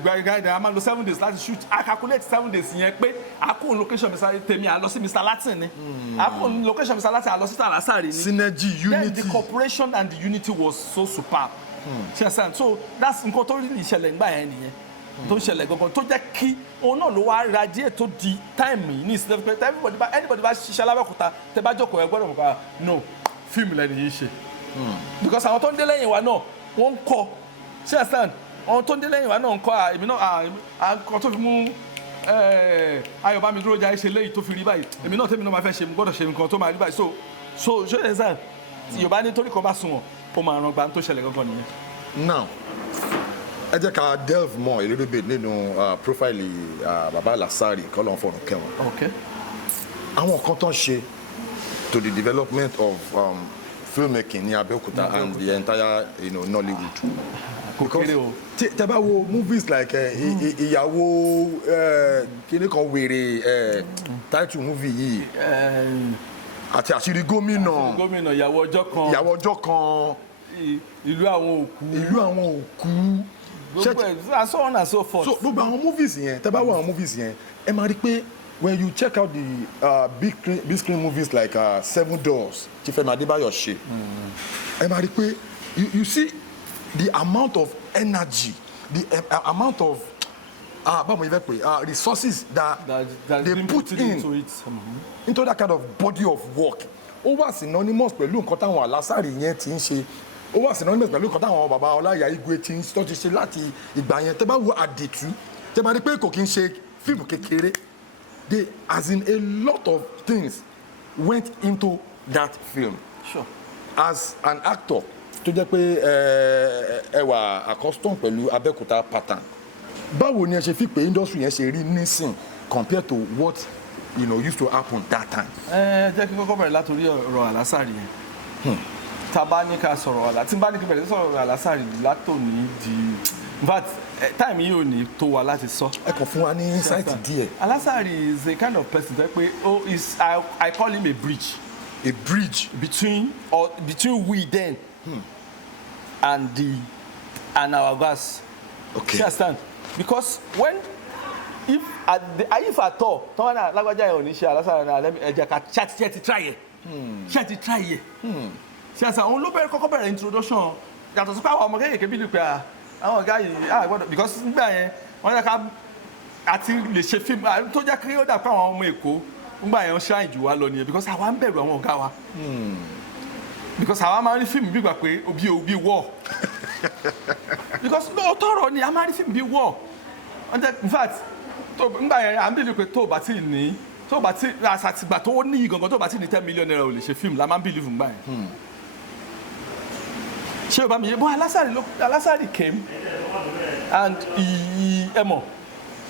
a máa lo 7 days láti shoot. I calculate 7 days yẹn pé a kó location Mr. tèmi a lọ sí Mr. Latin ni. A kó location Mr. Latin a lọ sí Alasari ni. Synergy, unity. Then the cooperation and the unity was so superb. So that's nǹkan tó rí ìṣẹ̀lẹ̀ ńgbà yẹn nìyẹn. Tó ń ṣẹlẹ̀ gangan tó jẹ́ kí òun náà ló wá radiate tó di time ní ìsìlẹ̀ pé anybody bá ṣiṣẹ́ lábẹ́òkúta tẹ bá jókòó ẹ gbọ́dọ̀ mọ̀ ká no fíìmù lẹ́nu yìí ṣe. Because àwọn tó ń dé lẹ́yìn wa náà wọ́n ń kọ́ ṣé ẹ stand àwọn tó ń dé lẹ́yìn wa náà ń kọ́ èmi náà àkọ́ tó fi mú Ayobami Durojaye ṣe léyìí tó fi rí báyìí èmi náà tẹ́mi náà máa fẹ́ ṣe gbọ́dọ̀ ṣe nǹkan tó máa rí báyìí so ṣé ẹ stand Yorùbá ní torí kan bá sunwọ̀n ó máa ràn gbà tó ṣẹlẹ̀ gangan nìyẹn. Now ẹ jẹ́ ká delve more a little bit nínú profile baba Alasari kọ́ ló ń fọ̀rọ̀ kẹwọn. Okay. Àwọn kan tó ń ṣe to the development of filmmaking ní Abẹ́òkúta and the entire Nollywood. Because tẹ́ bá wo movies like ìyàwó kíní kan wèrè title movie yìí àti àṣírí gómìnà ìyàwó ọjọ́ kan ìlú àwọn òkú and so on and so forth. So gbogbo àwọn movies yẹn tẹ́ bá wo àwọn movies yẹn ẹ máa rí pé when you check out the big screen movies like Seven Doors tí Fẹ́mi Adébáyọ̀ ṣe ẹ máa rí pé you see the amount of energy the amount of báwo ni fẹ́ pè resources that they put into that kind of body of work ó wà synonymous pẹ̀lú nǹkan táwọn Alasari yẹn ti ń ṣe ó wà synonymous pẹ̀lú nǹkan táwọn bàbá Ọláìyá Igwe ti ṣe láti ìgbà yẹn tẹ́ bá wo àdètú tẹ́ bá rí pé kò kí ń ṣe fíìmù kékeré they as in a lot of things went into that film. Sure. As an actor tó jẹ́ pé ẹ wà accustomed pẹ̀lú Abẹ́òkúta pattern báwo ni ẹ ṣe fi pé industry yẹn ṣe rí nísìn compared to what used to happen that time. Jẹ́ kí kọ́kọ́ bẹ̀rẹ̀ látòrí ọ̀rọ̀ Alasari yẹn. Tá bá ní ká sọ̀rọ̀ tí n bá ní kí bẹ̀rẹ̀ sọ̀rọ̀ Alasari látòní di in fact time yìí ò ní tó wa láti sọ. ẹ kàn fún wa ní insight díẹ̀. Alasari is a kind of person tó yẹ pé I call him a bridge. A bridge between we then and our guys. Okay. You understand? Because if at all tọ́wọ́n náà lágbájá yẹn ò ní ṣe Alasari náà ẹ̀jẹ̀ ká ṣe ti try yẹ ṣe ti try yẹ ṣe àṣà òun ló kọ́kọ́ bẹ̀rẹ̀ introduction yàtọ̀ sí pé àwọn ọmọ kéèké bí lè pè àwọn ọ̀gá yìí gbọ́dọ̀ because nígbà yẹn wọ́n yẹ ká àti lè ṣe fíìmù tó jẹ́ kí ó dà pé àwọn ọmọ Èkó nígbà yẹn ṣáà jù wá lọ nìyẹn because àwa ń bẹ̀rù àwọn ọ̀gá wa because àwa máa ń rí fíìmù bí gbà pé bí wọ̀ because lóòótọ́ ọ̀rọ̀ ni a máa ń rí fíìmù bí wọ̀ in fact nígbà yẹn à ń bìlì pé tó bá ti àṣàtìgbà tó ní gangan tó bá ti ní 10 million naira ò lè ṣe fíìmù la máa ń bìlì fún gbà yẹn. ṣé o bá mi yé bọ́ Alasari came and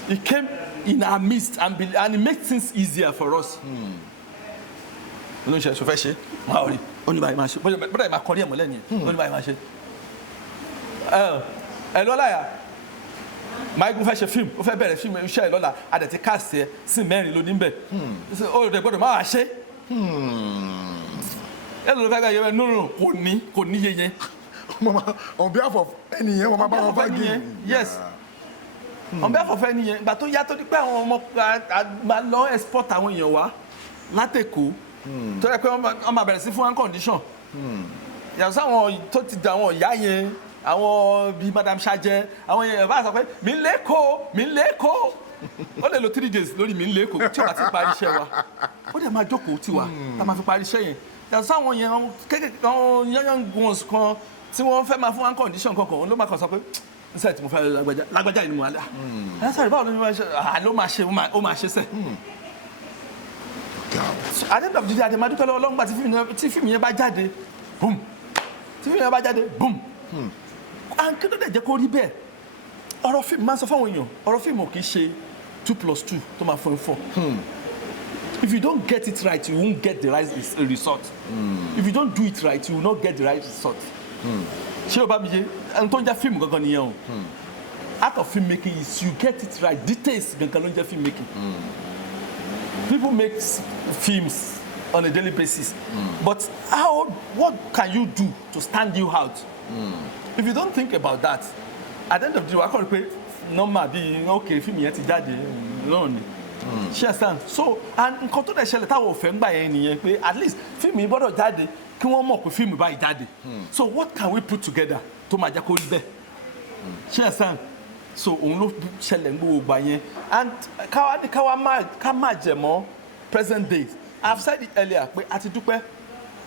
he came in our midst and he made things easier for us. olóńṣẹ́ ṣo fẹ́ ṣe máa rí oníbàyí máa ṣe bọ́dà yìí máa kọrí ẹ̀mọ́ lẹ́yìn oníbàyí máa ṣe. ẹ lọ́la yà Maigun fẹ́ ṣe fíìmù ó fẹ́ bẹ̀rẹ̀ fíìmù iṣẹ́ ẹ lọ́la adẹ̀tí káàsì ẹ sí 4 ló ní bẹ̀ ó rẹ̀ gbọ́dọ̀ máa ṣe. ẹ lọ́la fẹ́ gbà yẹ no kò ní yẹyẹ. On behalf of ẹni yẹn wọ́n máa bá wọn fẹ́ gé. Yes. On behalf of ẹni yẹn ìgbà tó yá tó di pé àwọn ọmọ máa lọ export àwọn èèyàn wá látẹ̀kọ́ tó yẹ pé wọ́n máa bẹ̀rẹ̀ sí fún one condition yàtọ̀ sáwọn tó ti dà àwọn ìyá yẹn àwọn bíi madam Sajẹ àwọn yẹn bá sọ pé mi ń lẹ́kọ̀ọ́ ó lè lo 3 days lórí mi ń lẹ́kọ̀ọ́ tí o bá ti parí iṣẹ́ wa ó dẹ̀ máa jókòó tiwa tá a máa fi parí iṣẹ́ yẹn yàtọ̀ sáwọn yẹn kékeré àwọn young ones kan tí wọ́n fẹ́ máa fún one condition kankan ló máa kàn sọ pé nísà tí mo fẹ́ lágbájá yìí ni mo wà á sáré báwo ló ní ló máa ṣe ó máa ṣe sẹ́. àdéhùn àbújá àti madúkẹ́ lọ́wọ́ lọ́ngbà tí fíìmù yẹn bá jáde boom tí fíìmù yẹn bá jáde boom kí ló dẹ̀ jẹ́ kó rí bẹ́ẹ̀ ọ̀rọ̀ fíìmù máa ń sọ fáwọn èèyàn ọ̀rọ̀ fíìmù kì í ṣe 2+2 tó máa fún ẹ 4. If you don't get it right, you won't get the right result. If you don't do it right, you will not get the right result. Ṣé o bá mi yé ẹni tó ń jẹ́ fíìmù gangan nìyẹn o. Art of filmmaking is you get it right, details gangan ló ń jẹ́ filmmaking. People make films on a daily basis, but what can you do to stand you out? If you don't think about that, at the end of the day, wàá kọ́ rí pé normal bíi okay fíìmù yẹn ti jáde náà ni. She understand. So nǹkan tó dẹ̀ ṣẹlẹ̀ táwọn ò fẹ́ ń gbà yẹn nìyẹn pé at least fíìmù yìí gbọ́dọ̀ jáde kí wọ́n mọ̀ pé fíìmù báyìí jáde. So what can we put together tó máa jẹ́ kó rí bẹ́ẹ̀? She understand. So òun ló ṣẹlẹ̀ ń gbówó gbà yẹn and ká má jẹ mọ́ present days. I have said it earlier pé a ti dúpẹ́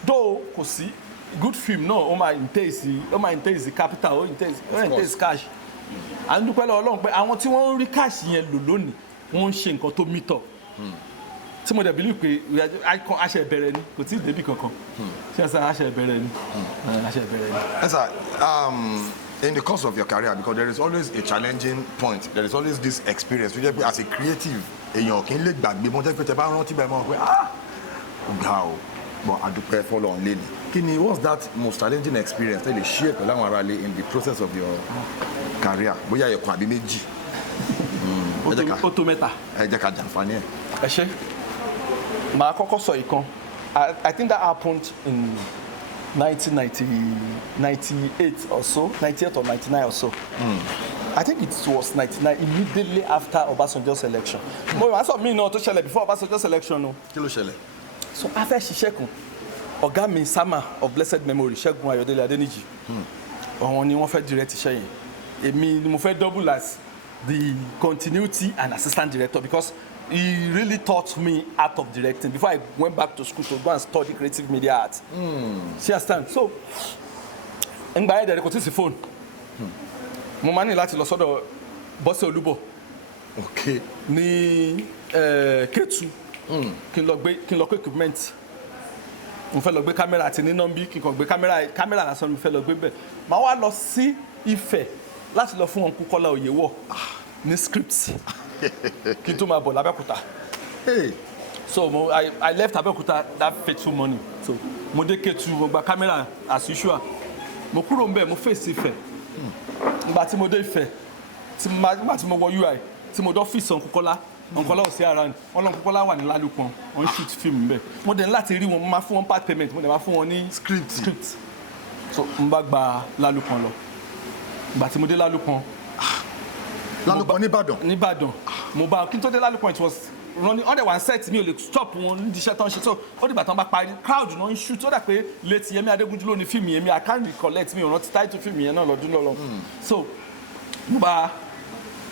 though kò sí good film náà ó máa entails capital ó entails cash. À ń dúpẹ́ lọ́wọ́ Ọlọ́run pé àwọn tí wọ́n ń rí cash yẹn lò lónìí wọ́n ń ṣe nǹkan tó meet up tí mo dẹ̀ believe pé aṣẹ ìbẹ̀rẹ̀ ni kò tí ì débi kankan ṣé ẹ̀sán aṣẹ ìbẹ̀rẹ̀ ni. Yes, sir. In the course of your career, because there is always a challenging point, there is always this experience tó jẹ́ pé as a creative èèyàn kì í lè gbàgbé mọ́ jẹ́ pé tẹ bá rántí bẹ́ẹ̀ mọ́ pé ọ̀gá o but àdúpẹ́ fọlọ́ ọ̀hún lé ní. Kí ni what's that most challenging experience tẹ́ lè share pẹ̀lú àwọn ará ilé in the process of your career bóyá ẹ̀kan àbí méjì. Ó tó mẹ́ta. Ẹ jẹ́ ká jàǹfààní ẹ̀. Ẹ ṣé màá kọ́kọ́ sọ ìkan I think that happened in 1998 or so 98 or 99 or so. I think it was 99 immediately after Obasanjo's election. Mo máa sọ mí náà tó ṣẹlẹ̀ before Obasanjo's election o. Kí ló ṣẹlẹ̀? So a fẹ́ ṣiṣẹ́ kan ọ̀gá mi Sama of blessed memory Ṣẹ́gun Ayọ̀délé Adéníjì àwọn ni wọ́n fẹ́ direct iṣẹ́ yẹn èmi ni mo fẹ́ double as the continuity and assistant director because he really taught me art of directing before I went back to school to go and study creative media art. She understand? So ngba yẹn dẹ̀rẹ̀ kò tí ì sí phone mo máa ní láti lọ sọ́dọ̀ Bọ́sẹ̀ Olúbọ̀ ní Kétu kí n lọ gbé equipment mo fẹ́ lọ gbé kámẹ́rà àti ní nọ́mbí kí n kàn gbé kámẹ́rà lásán mo fẹ́ lọ gbé bẹ́ẹ̀ màá wá lọ sí Ifẹ̀ láti lọ fún wọn kú Kọ́lá Oyèwọ̀ ní script kí n tó máa bọ̀ l'Abẹ́òkúta. So I left Abẹ́òkúta that fateful morning so mo dé Kétu mo gba kámẹ́rà as usual mo kúrò ń bẹ̀ mo face Ifẹ̀ ìgbà tí mo dé Ifẹ̀ ìgbà tí mo wọ UI tí mo dé ọ́fíìsì Ọ̀nkúkọ́lá ò sí around wọn Ọ̀nkúkọ́lá wà ní Lálùpọ̀n wọ́n shoot film bẹ́ẹ̀ mo dẹ̀ ní láti rí wọn mo máa fún wọn part payment mo dẹ̀ máa fún wọn ní script so mo bá gba Lálùpọ̀n lọ ìgbà tí mo dé Lálùpọ̀n nìbàdàn mo bá kí n tó dé Lálùpọ̀n it was running on the one set mi ò lè stop wọn ní iṣẹ́ tó ń ṣe so ó dìgbà tán bá parí crowd náà ń shoot ó dà pé late Yẹmí Adégúnjú ló ní fíìmù yẹn mi I can't recollect mi ò rántí title fíìmù yẹn náà lọ́dún lọ́lọ́ so mo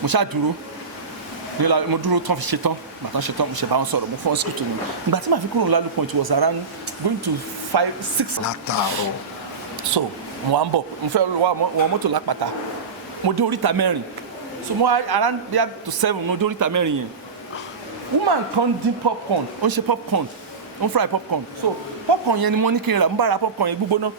ṣáà dúró mo dúró tán fi ṣe tán màtán ṣe tán mo ṣe bá wọn sọ̀rọ̀ mo fọ́n script mi ìgbà tí màá fi kúrò Lálùpọ̀n it was around going to 5-6 látàárọ̀ so mo wá ń bọ̀ mo fẹ́ wọ mọ́tò lápáta mo dé oríta mẹ́rin so mo around there to 7 mo dé oríta mẹ́rin yẹn woman kan dín popcorn ó ń ṣe popcorn ó ń fry popcorn so popcorn yẹn ni mo ní kí n rà mo bá ra popcorn yẹn gbígbóná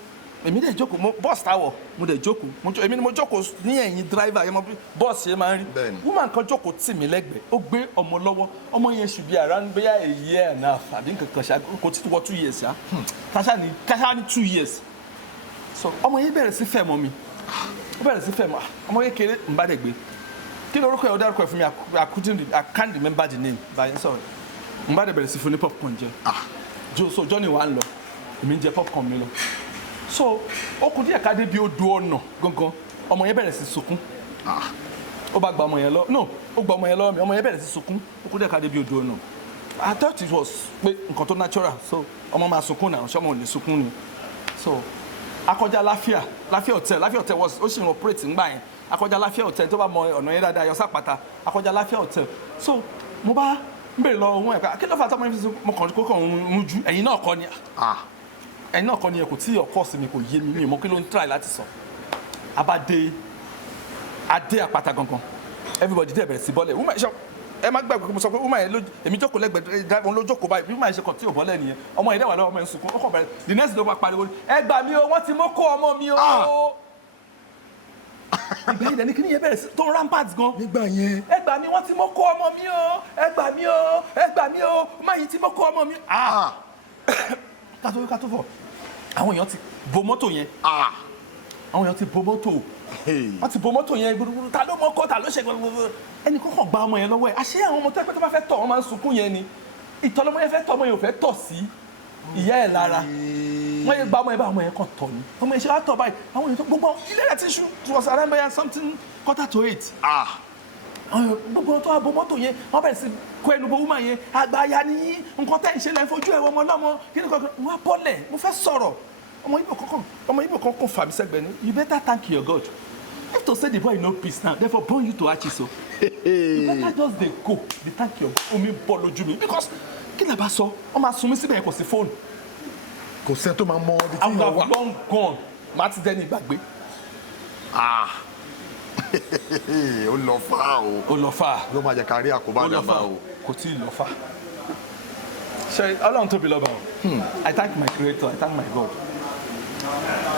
èmi dẹ̀ jókòó mo bọ́ọ̀sì táwọ̀ mo dẹ̀ jókòó èmi ni mo jókòó ní ẹ̀yìn driver yẹn mo bí bọ́ọ̀sì yẹn máa ń rí woman kan jókòó tì mí lẹ́gbẹ̀ẹ́ ó gbé ọmọ lọ́wọ́ ọmọ yẹn should be around bóyá a year and a half àbí nǹkan kan ṣá kò tí wọ 2 years ṣá káṣá ní 2 years so ọmọ yẹn bẹ̀rẹ̀ sí fẹ́ mọ́ mi ó bẹ̀rẹ̀ sí fẹ́ mọ́ ọmọ yẹn kéré ń bá dẹ̀ gbé kí ló orúkọ ẹ̀ ó dárúkọ ẹ̀ fún mi I can't remember the name báyìí sọ̀rọ̀ ń bá dẹ̀ bẹ̀rẹ̀ sí fún ní popcorn jẹ so Johnny wà ń lọ èmi ń jẹ popcorn mi lọ so ó kù díẹ̀ ká dé bí odò ọ̀nà gangan ọmọ yẹn bẹ̀rẹ̀ sí sunkún ó bá gba ọmọ yẹn lọ no ó gba ọmọ yẹn lọ mi ọmọ yẹn bẹ̀rẹ̀ sí sunkún ó kù díẹ̀ ká dé bí odò ọ̀nà I thought it was pé nǹkan tó natural so ọmọ máa sunkún náà ṣọmọ ò lè sunkún ni so akọjá láfíà hotel was ó sì ń operate ńgbà yẹn akọjá láfíà hotel tó bá mọ ọ̀nà yẹn dáadáa yọ sápàtà akọjá láfíà hotel so mo bá ń bèrè lọ ohun ẹ̀ka kí ló fà tọ́mọ yẹn fi mo kàn kó kàn ń ju ẹ̀yin náà kọ́ ni ẹ̀yin náà kọ́ ni ẹ̀ kò tí ọkọ̀ sí mi kò yé mi mọ́ kí ló ń try láti sọ adé àpáta gangan everybody dẹ̀ bẹ̀rẹ̀ sí bọ́lẹ̀ woman ṣọ ẹ má gbàgbé mo sọ pé woman yẹn èmi jókòó lẹ́gbẹ̀ẹ́ òun ló jókòó báyìí bí woman yẹn ṣe kàn tí ò bọ́lẹ̀ nìyẹn ọmọ yẹn dẹ̀ wà lọ́wọ́ ọmọ yẹn sunkún ó kàn bẹ̀rẹ̀ the next day ó máa pariwo ẹ gbà mí o wọ́n ti mọ́ kó ọmọ mi o ìgbà yìí dẹni kí ni yẹn bẹ̀rẹ̀ sí tó rampart gan nígbà yẹn ẹ gbà mí wọ́n ti mọ́ kó ọmọ mi o ẹ gbà mí o ẹ gbà mí o woman yìí ti mọ́ kó ọmọ mi kátó fọ àwọn èèyàn ti bo mọ́tò yẹn àwọn èèyàn ti bo mọ́tò wọ́n ti bo mọ́tò yẹn gbúdúgbúdú ta ló mọ́ kọ́ ta ló ṣe gbúdúgbúdú ẹnì kọ́kọ́ gba ọmọ yẹn lọ́wọ́ ẹ̀ àṣé àwọn ọmọ tó ẹgbẹ́ tó bá fẹ́ tọ̀ wọ́n máa ń sunkún yẹn ni ìtọ́lọ́mọ yẹn fẹ́ tọ̀ ọmọ yẹn ò fẹ́ tọ̀ sí ìyá ẹ̀ lára wọ́n yẹn gba ọmọ yẹn bá ọmọ yẹn kàn tọ̀ ni ọmọ yẹn ṣe wá tọ̀ báyìí àwọn èèyàn tó gbogbo ilé rẹ̀ ti ṣú was around by something 7:45 gbogbo tó wà bo mọ́tò yẹn wọ́n bẹ̀rẹ̀ sí kó ẹnu bo woman yẹn àgbáyà nìyí nǹkan tẹ́ ń ṣe lẹ́ fojú ẹ̀ ọmọ ọlọ́mọ kí ni kankan wọ́n á bọ́lẹ̀ mo fẹ́ sọ̀rọ̀ ọmọ Igbo kankan fà mí sẹ́gbẹ̀ẹ́ ni you better thank your God if to say the boy no peace now therefore born you to achiso you better just dey go dey thank your God omi bọ́ lójú mi because kí ni a bá sọ wọ́n máa sun mí síbẹ̀ yẹn kò sí fóònù kò sẹ́ni tó máa mọ ibi tí wọ́n wà. I wà. have long gone màá ti dẹ́ni ìgbàgbé. ó lọ fà o. ó lọ fà. ló máa jẹ ká rí àkóbá dàbà o. kò tí ì lọ fà. ṣe Ọlọ́run tóbi lọ́ba o. I thank my creator, I thank my God.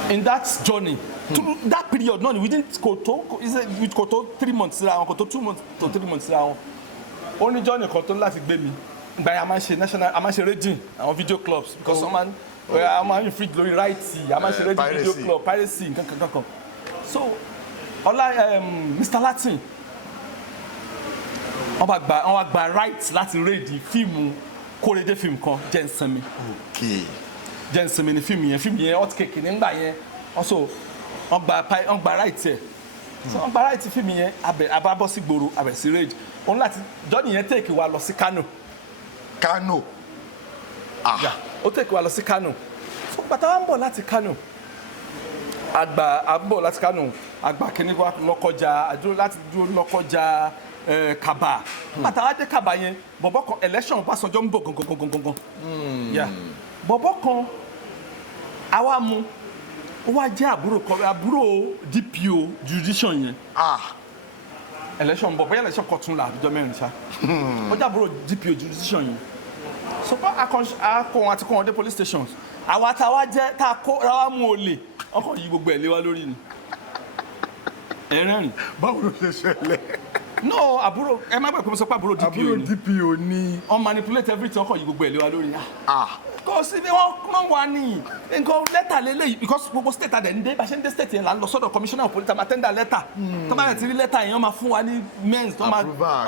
In that journey, through that period, no, within Koto, with Koto 3 months, Koto 2 months to 3 months, only journey Koto láti gbé mi. Ìgbà yẹn a máa ṣe national, a máa ṣe raiding, àwọn video clubs, because someone, a máa ń free glory right, a máa ṣe raiding video club, piracy, nǹkan. So, Mr. Latin, wọ́n gba right láti raid fíìmù Kórèdé fíìmù kan, Jẹ́ Nsẹ́mi. Okay. Jẹ́ Nsẹ́mi ni fíìmù yẹn hot cake nígbà yẹn also wọ́n gba right ẹ̀ so wọ́n gba right fíìmù yẹn abábọ́ sí gbòòrò abẹ̀ sí raid òun láti Johnny yẹn take wa lọ sí Kano. Ó take wa lọ sí Kano so bàtà wa ń bọ̀ láti Kano àgbà kìíní wa lọ́kọjá láti dúró lọ́kọjá Kaba bàtà wa dé Kaba yẹn bọ̀bọ̀ kan election Ọbásanjọ́ ń bọ̀ gangan bọ̀bọ̀ kan àwa mu ó wá jẹ́ àbúrò DPO jurisdiction yẹn election bọ̀ bóyá election kọ̀tún la àbíjọ́ mẹ́rin ṣá ó jẹ́ àbúrò DPO jurisdiction yẹn so akọ àti kọ́ wọn dé police stations àwa tá a wá jẹ́ tá a kó ra wá mú olè ọkọ̀ yìí gbogbo ẹ̀ lé wa lórí ni ẹ̀rẹ́rìn. báwo ló ṣe ṣẹlẹ̀. no àbúrò ẹ má gbàgbé mo sọ pé àbúrò DPO ni. on manipulate everything ọkọ̀ yìí gbogbo ẹ̀ lé wa lórí kò sí bí wọ́n wà ní nǹkan lẹ́tà lélẹ́yìí because gbogbo state adẹ̀ ń dé bá ṣe ń dé state yẹn là ń lọ sọ́dọ̀ commissioner of police àmà tender lẹ́tà tó bá yẹn ti rí lẹ́tà yẹn wọ́n máa fún wa ní mens wọ́n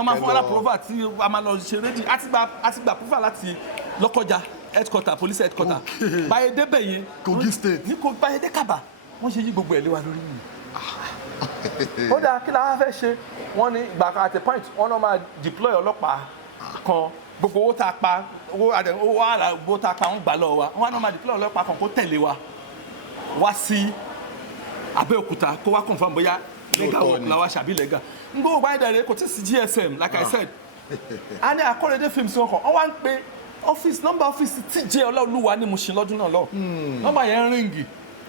máa fún wa ní approval tí a máa lọ ṣe rédí àti gba approval láti Lọ́kọ́jà headquarter police headquarter báyé débẹ̀ yẹn Kogi state ní báyé dé Kaba wọ́n ṣe yí gbogbo ẹ̀ lé wa lórí mi. ó dáa kí la wá fẹ́ ṣe wọ́n ní ìgbà kan at a point wọ́n náà máa deploy ọlọ́pàá kan gbogbo owó tá a pa owó àrà owó tá a pa ń gbà lọ́wọ́ wa wọn á náà máa dìpínlẹ̀ ọlọ́pàá kan kó tẹ̀lé wa wá sí Abẹ́òkúta kó wá confirm bóyá legal work la wá ṣàbí legal n gbọ́ wáyé dẹ̀rẹ̀ kò tí ì sí GSM like I said a ní Akọ́rẹ́dé films wọn kan wọ́n wá ń pe nọ́mbà ọ́fíìsì TJ Ọláolúwa ní Mushin lọ́dún náà lọ nọ́mbà yẹn ríngì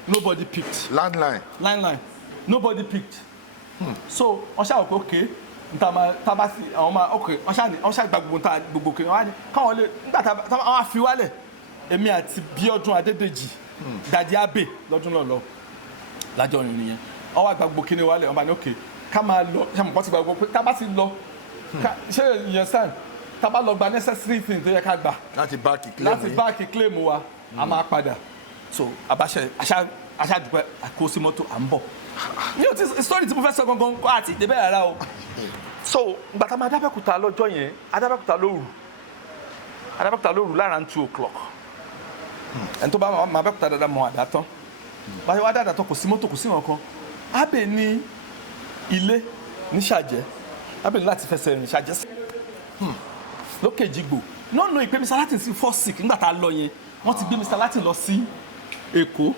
nobody picked landline nobody picked so wọ́n ṣàwọ̀ pé okay tabasi àwọn máa ok wọ́n ṣàgbà gbogbo kiri wọ́n á ní káwọn lè nígbà táwọn á fi wálẹ̀ èmi àti Bíọ́dún Adédèjì dàdí abe lọ́dún náà lọ lájọ yìí nìyẹn ọwọ́ àgbà gbogbo kíni wálé ọba ní òkè ká máa lọ ṣe àmọ̀pọ̀ ti gba gbogbo pé tá a bá ti lọ ṣé ìyẹn sàn tá a bá lọ gba necessary thing tó yẹ ká gbà láti báàkì claim wa a máa padà so àbáṣe aṣáàdùpẹ́ àkóso mọ́tò à ń bọ̀ ní o ti story tí mo fẹ́ sọ gangan kó àti ìdébẹ̀ rárá o so gbàtà máa Adábẹ́kúta lọ́jọ́ yẹn Adábẹ́kúta lóru lára 2 o'clock ẹni tó bá máa Abẹ́kúta dáadáa mọ àdá tán báyọ̀ wá dáadáa tán kò sí mọ́tò kò sí nǹkan ábẹ́ ní ilé ní Ṣàjẹ́ ábẹ́ ní láti fẹsẹ̀ rìn Ṣàjẹ́ lókè Èjìgbò náà nù ìpè Mr. Latin sí fall sick nígbà tá a lọ yẹn wọ́n ti gbé Mr. Latin lọ sí Èkó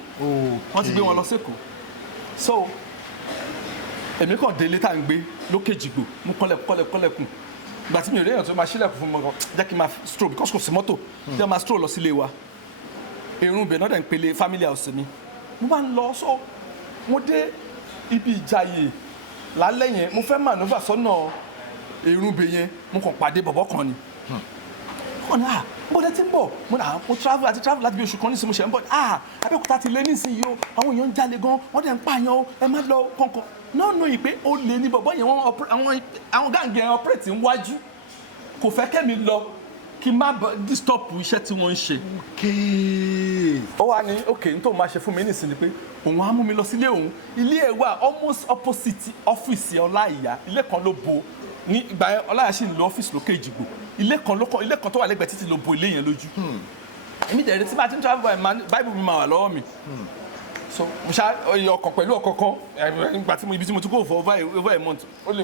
wọ́n ti gbé wọn lọ sí Èkó so èmi kàn délé tá à ń gbé lókè Èjìgbò mú kọ́lẹ̀kùn ìgbà tí mi ò rí èèyàn tó máa ṣílẹ̀kùn fún mi jẹ́ kí n máa stroll because kò sí mọ́tò jẹ́ máa stroll lọ sílé wa èrún ibẹ̀ náà dẹ̀ ń pele family house mi mo máa ń lọ so mo dé ibi Ìjàyè lálẹ́ yẹn mo fẹ́ maneuver sọ́nà èrún ibẹ̀ yẹn mo kàn pàdé bọ̀bọ̀ kan ni wọ́n ní bọ́dẹ̀ tí ń bọ̀ mo náà mo travel láti bí oṣù kan nísìnyí mo ṣe ń bọ̀ Abẹ́òkúta ti lé nísìnyí o àwọn èèyàn ń jalè gan wọ́n dẹ̀ ń pààyàn o ẹ má lọ kọ̀ọ̀kan náà nù yìí pé ó lè ní bọ̀bọ̀ yẹn àwọn gáàngì yẹn operate níwájú kò fẹ́ kẹ́mi lọ kí n má disturb iṣẹ́ tí wọ́n ń ṣe. ó wà ní òkè ní tó máa ṣe fún mi nísìnyí pé òun á mú mi lọ sílé òun ilé ẹ̀ wà almost opposite ọ́fíìsì Ọláìyá ilé kan ló bo ní ìgbà yẹn Ọláìyá sì ń lo ọ́fíìsì lókè Èjìgbò ilé kan tó wà lẹ́gbẹ̀ẹ́ títí ló bo ilé yẹn lójú èmi dẹ̀ tí bá ti ń travel Bible mi máa wà lọ́wọ́ mi so mo ṣá ọkọ̀ pẹ̀lú ọkọ̀ kan nígbà tí ibi tí mo ti kó for over a month ó lè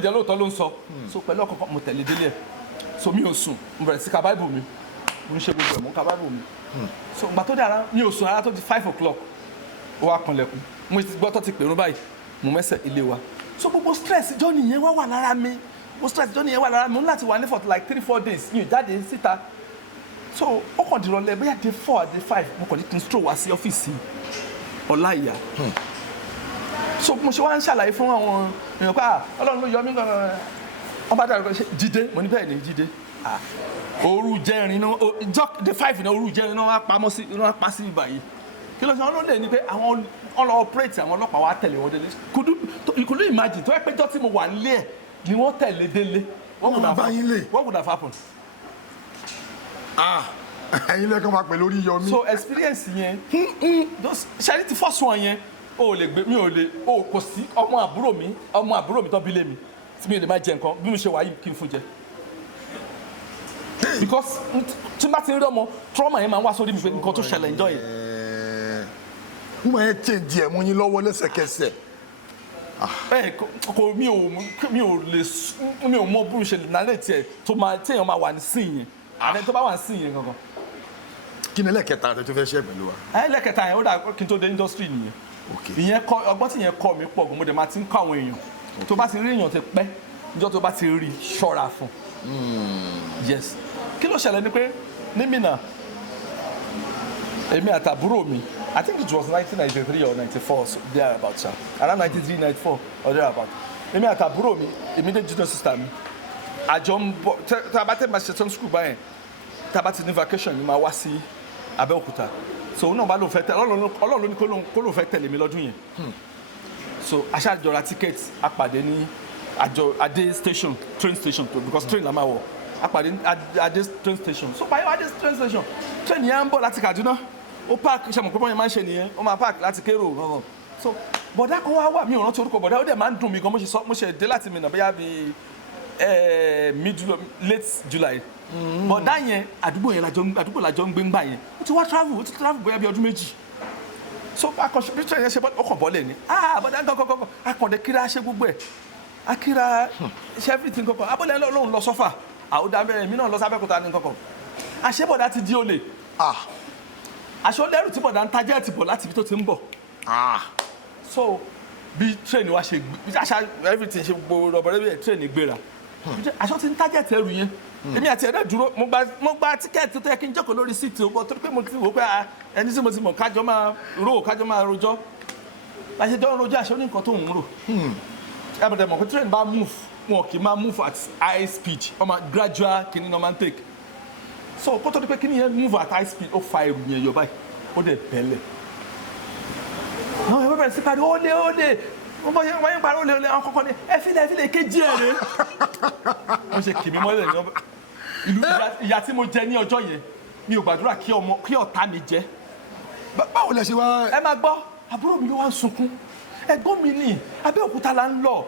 jẹ́ lóòótọ́ ló ń sọ so pẹ̀lú ọkọ̀ kan mo tẹ̀lé délé ẹ̀ so mi ò sùn mo bẹ̀rẹ̀ sí ka Bible mi mo ń ṣe gbogbo ẹ̀ mo ń ka Bible mi so ìgbà tó dé ara mi ò sùn ara tó di 5 o'clock ó wá kanlẹ̀kùn mo ti gbọ́ tó ti pèrún báyìí mo mẹ́sẹ̀ ilé wa so gbogbo stress jọ́ni yẹn wà lára mi mo stress jọ́ni yẹn wà lára mi mo ní láti wà ní for like 3-4 days mi ò jáde síta so ó kàn dìrọ̀lẹ́ bóyá day 4 day 5 mo kàn ní kí n stroll wá sí ọ́fíìsì Ọláìyá so mo ṣe wá ń ṣàlàyé fún àwọn èèyàn pé Ọlọ́run ló yọ mí gan-an wọ́n bá dàrú ṣe Jídé mo ní bẹ́ẹ̀ ni Jídé òru jẹrin náà ìjọ day 5 náà òru jẹrin náà wọ́n á pa sí ibà yìí kí ló ṣe wọn ló lè ní pé àwọn ọlọ operate àwọn ọlọ́pàá wa tẹ̀lé wọn délé you could imagine tó yẹ pé jọ́ tí mo wà nílé ẹ̀ ni wọ́n tẹ̀lé délé what would have happened? ẹ̀yin lẹ́kọ̀ọ́ máa pẹ̀ lórí yọmí. so experience yẹn ṣẹ́ni ti first one yẹn o lè gbé mi ò lè o kò sí ọmọ àbúrò mi tó bí lé mi tí mi ò lè máa jẹ nǹkan bí mo ṣe wà yìí kí n fún jẹ because tí n bá ti rí ọmọ trauma yẹn máa ń wá sórí mi pé nǹkan tó ṣẹlẹ̀ ńjọ́ yẹn. wọ́n máa ń change ẹ̀ mú yín lọ́wọ́ lẹ́sẹ̀kẹsẹ̀. kò mi ò mọ bí mo ṣe lè nálẹ̀ tiẹ̀ téèyàn máa wà ní sìn yẹn àrẹ tó bá wà ní sìn yẹn gangan. kí ni ẹlẹ́kẹta tó fẹ́ ṣe pẹ̀lú wa. ẹlẹ́kẹta yẹn ó dà kí n tó dé industry nìyẹn ìyẹn ọgbọ́n tí yẹn kọ́ mi pọ̀ gan mo dẹ̀ máa ti ń kọ́ àwọn èèyàn tó bá ti rí èèyàn ti pẹ́ níjọ́ tó bá ti rí ṣọ́ra fún yes kí ló ṣẹlẹ̀ ni pé ní Minna èmi àtàbúrò mi I think it was 1993 or 94 so there about sa around 93 94 or there about èmi àtàbúrò mi èmi dé junior sister mi àjọ ń bọ̀ tá a bá tẹ̀ máa ṣe tán school báyẹn tá a bá ti ní vacation ni máa wá sí Abẹ́òkúta so náà bá lóun fẹ́ tẹ̀lé Ọlọ́run ló ní kó lóun fẹ́ tẹ̀lé mi lọ́dún yẹn so aṣáájọra ticket apàdé ní adé station train station because train la máa wọ̀ apàdé adé train station so báyọ̀ adé train station train yẹn ń bọ̀ láti Kaduna ó park ṣe mọ̀ pé wọ́n yẹn máa ń ṣe nìyẹn ó máa park láti Cairo gangan so bọ̀dá kan wá wà mí ò rántí orúkọ bọ̀dá ó dẹ̀ máa ń dùn mí gan mo ṣe dé láti Minna bóyá bíi late July bọ̀dá yẹn àdúgbò làjọ ń gbé ńgbà yẹn ó ti travel bóyá bí ọdún méjì so akọ̀ṣe bí train yẹn ṣe ọkọ̀ bọ́lẹ̀ ni bọ̀dá kankan akọ̀dé kíra ṣe gbogbo ẹ̀ akíra ṣe everything kankan abọ́lẹ̀ lóun lọ sọ́fà àwòdà mẹ́rin mi náà lọ sábẹ́kúta ní kankan àṣebọ̀dá ti di olè aṣọ lẹ́rù tí bọ̀dá ń tajẹ́ ti bọ̀ láti ibi tó ti ń bọ̀ so bí train wa ṣe everything ṣe gbogbo rọ̀bọ̀rẹ́ bí train gbéra aṣọ ti ń tajẹ́ tẹ̀rù yẹn èmi àti ẹ̀rẹ́ dúró mo gba tíkẹ́ẹ̀tì tó yẹ kí n jókòó lórí síìtì o torí pé mo ti wò pé ẹni tí mo ti mọ̀ kájọ máa rojọ́ láṣẹ jọ ń rojọ́ aṣọ ní nǹkan tó ń rò ẹ̀bùdẹ̀ mọ̀ pé train bá move wọn kì í máa move at high speed ọmọ gradual kìíní náà máa ń take so kó tó di pé kìíní yẹn move at high speed ó fa ẹrù yẹn yọ báyìí ó dẹ̀ bẹ́lẹ̀ àwọn ẹ̀rọ bẹ̀rẹ̀ sí pariwo ó lé wọ́n bọ́ yẹn pariwo ó lé àwọn kọ́kọ́ ní ẹ fílẹ̀ kejì ẹ̀ rẹ̀ wọ́n ṣe kì mí mọ́lẹ̀ ní ìlú ìyá tí mo jẹ ní ọjọ́ yẹn mi ò gbàdúrà kí ọ̀tá mi jẹ. báwo lẹ ṣe wá. ẹ máa gbọ́ àbúrò mi ló wá ń sunkún ẹ̀gbọ́n mi ní Abẹ́òkúta la ń lọ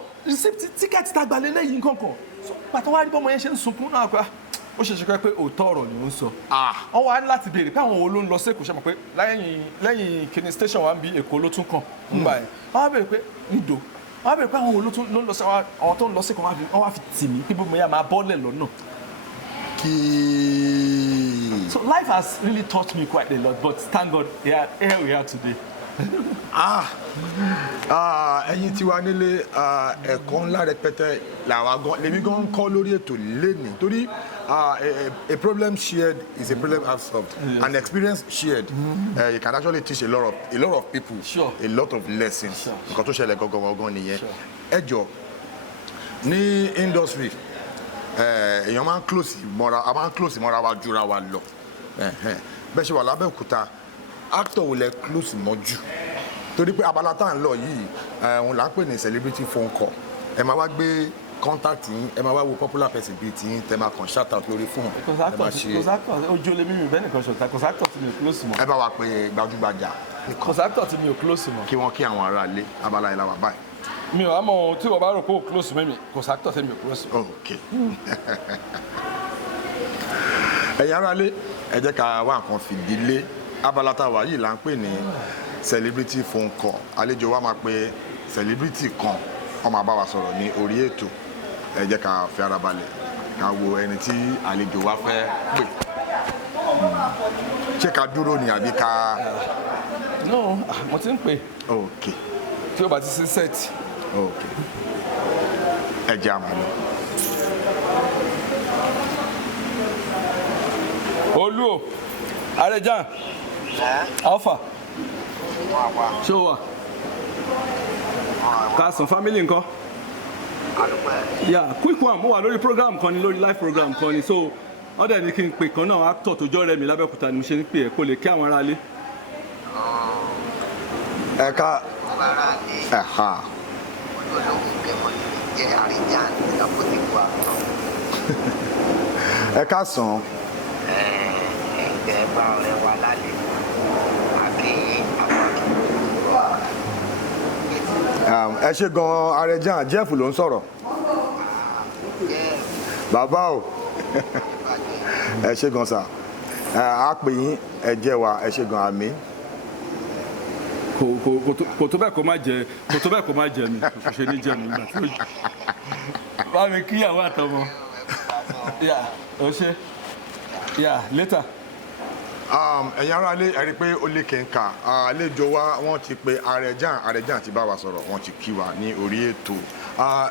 tíkẹ́ẹ̀tì tá a gbà lélẹ́yìn kankan pàtó wá rí bọ́mọ yẹn ṣe ń sunkún náà pé ó ṣe ṣe pé òótọ́ ọ̀rọ̀ ni ó ń sọ. wọ́n wá láti béèrè pé àwọn wo ló ń lọ sí Èkó ṣe mọ̀ pé lẹ́yìn kìnìún station wa ń bí Èkó ló tún kàn ńgbà yẹn wọ́n wá béèrè pé Ńdó wọ́n wá béèrè pé àwọn wo ló ń lọ sí àwọn tó ń lọ sí Èkó wọ́n wá fi tì mí pé bọ́mọ yẹn máa bọ́lẹ̀ lọ́nà. So life has really taught me quite a lot, but thank God here we are today. ẹ̀yin tí wà nílé ẹ̀kọ́ ńlá rẹpẹtẹ lèmi gan kọ́ lórí ètò lẹ́nìí torí a problem shared is a problem half solved. Yes. An experience shared you can actually teach a lot of people a lot of lessons. Nǹkan tó ṣẹlẹ̀ gangan nìyẹn. Ẹ jọ̀ọ́ ní industry èèyàn máa ń close mọ́ra wa jura wa lọ bẹ́ẹ̀ ṣe wà lábẹ́òkúta actor wo lẹ close mọ́ jù torí pé abala tá à ń lọ yìí òun là ń pè ní celebrity phone call ẹ máa wá gbé contact yín ẹ máa wá wo popular person bíi tí yín tẹ máa kàn shout out lórí fóònù ẹ máa ṣe ojú olè mímì bẹ́ẹ̀ nìkan ṣọ̀tà kòsáktọ̀ tí mi ò close mọ́. ẹ bá wa pé gbajúgbajà kòsáktọ̀ tí mi ò close mọ́. kí wọ́n kí àwọn ará ilé abala ìlà wà báyìí. mi ò àmọ́ tí wọ́n bá rò pé ó close mọ́ mi kòsáktọ̀ tí mi ò close mọ́. ok ẹ̀yin ará ilé ẹ jẹ́ ká wá nǹkan fìdílé abala tá a wà yìí là ń pè ní celebrity phone call àlejò wa máa pe celebrity kan ó máa bá wa sọ̀rọ̀ ní orí ètò ẹ jẹ́ ká fi ara balẹ̀ ká wo ẹni tí àlejò wa fẹ́ pè ṣé ká dúró ni àbí ká. no mo ti ń pè. ok tí o bá ti sí set. ok ẹ jẹ́ àmọ́ lọ. Olú Arejan Alpha ṣé o wà ká sàn family nǹkan yeah quick one mo wà lórí program kan ni lórí live program kan ni so wọ́n dẹ̀ ní kí n pè kan náà actor tó jọ́ rẹ̀ mi lábẹ́òkúta ni mo ṣe ń pè ẹ́ kó lè kí àwọn ará ilé. ẹ ká ẹ ká sàn. Bá ọ̀rẹ́ wa lálẹ́ àbí àwọn ẹ ṣe gan Arejan Jeff ló ń sọ̀rọ̀ bàbá o ẹ ṣe gan sà á pè yín ẹ jẹ́ wa ẹ ṣe gan àmì. kò tó bẹ́ẹ̀ kó má jẹ mi kò ṣe ní jẹ mi nígbà tí ó jù bá mi kíyàwó àtọmọ ó ṣe later. ẹ̀yin ará ilé ẹ rí i pé ó lè kẹ́ńkà àlejò wa wọ́n ti pe Arejan ti bá wa sọ̀rọ̀ wọ́n ti kí wa ní orí ètò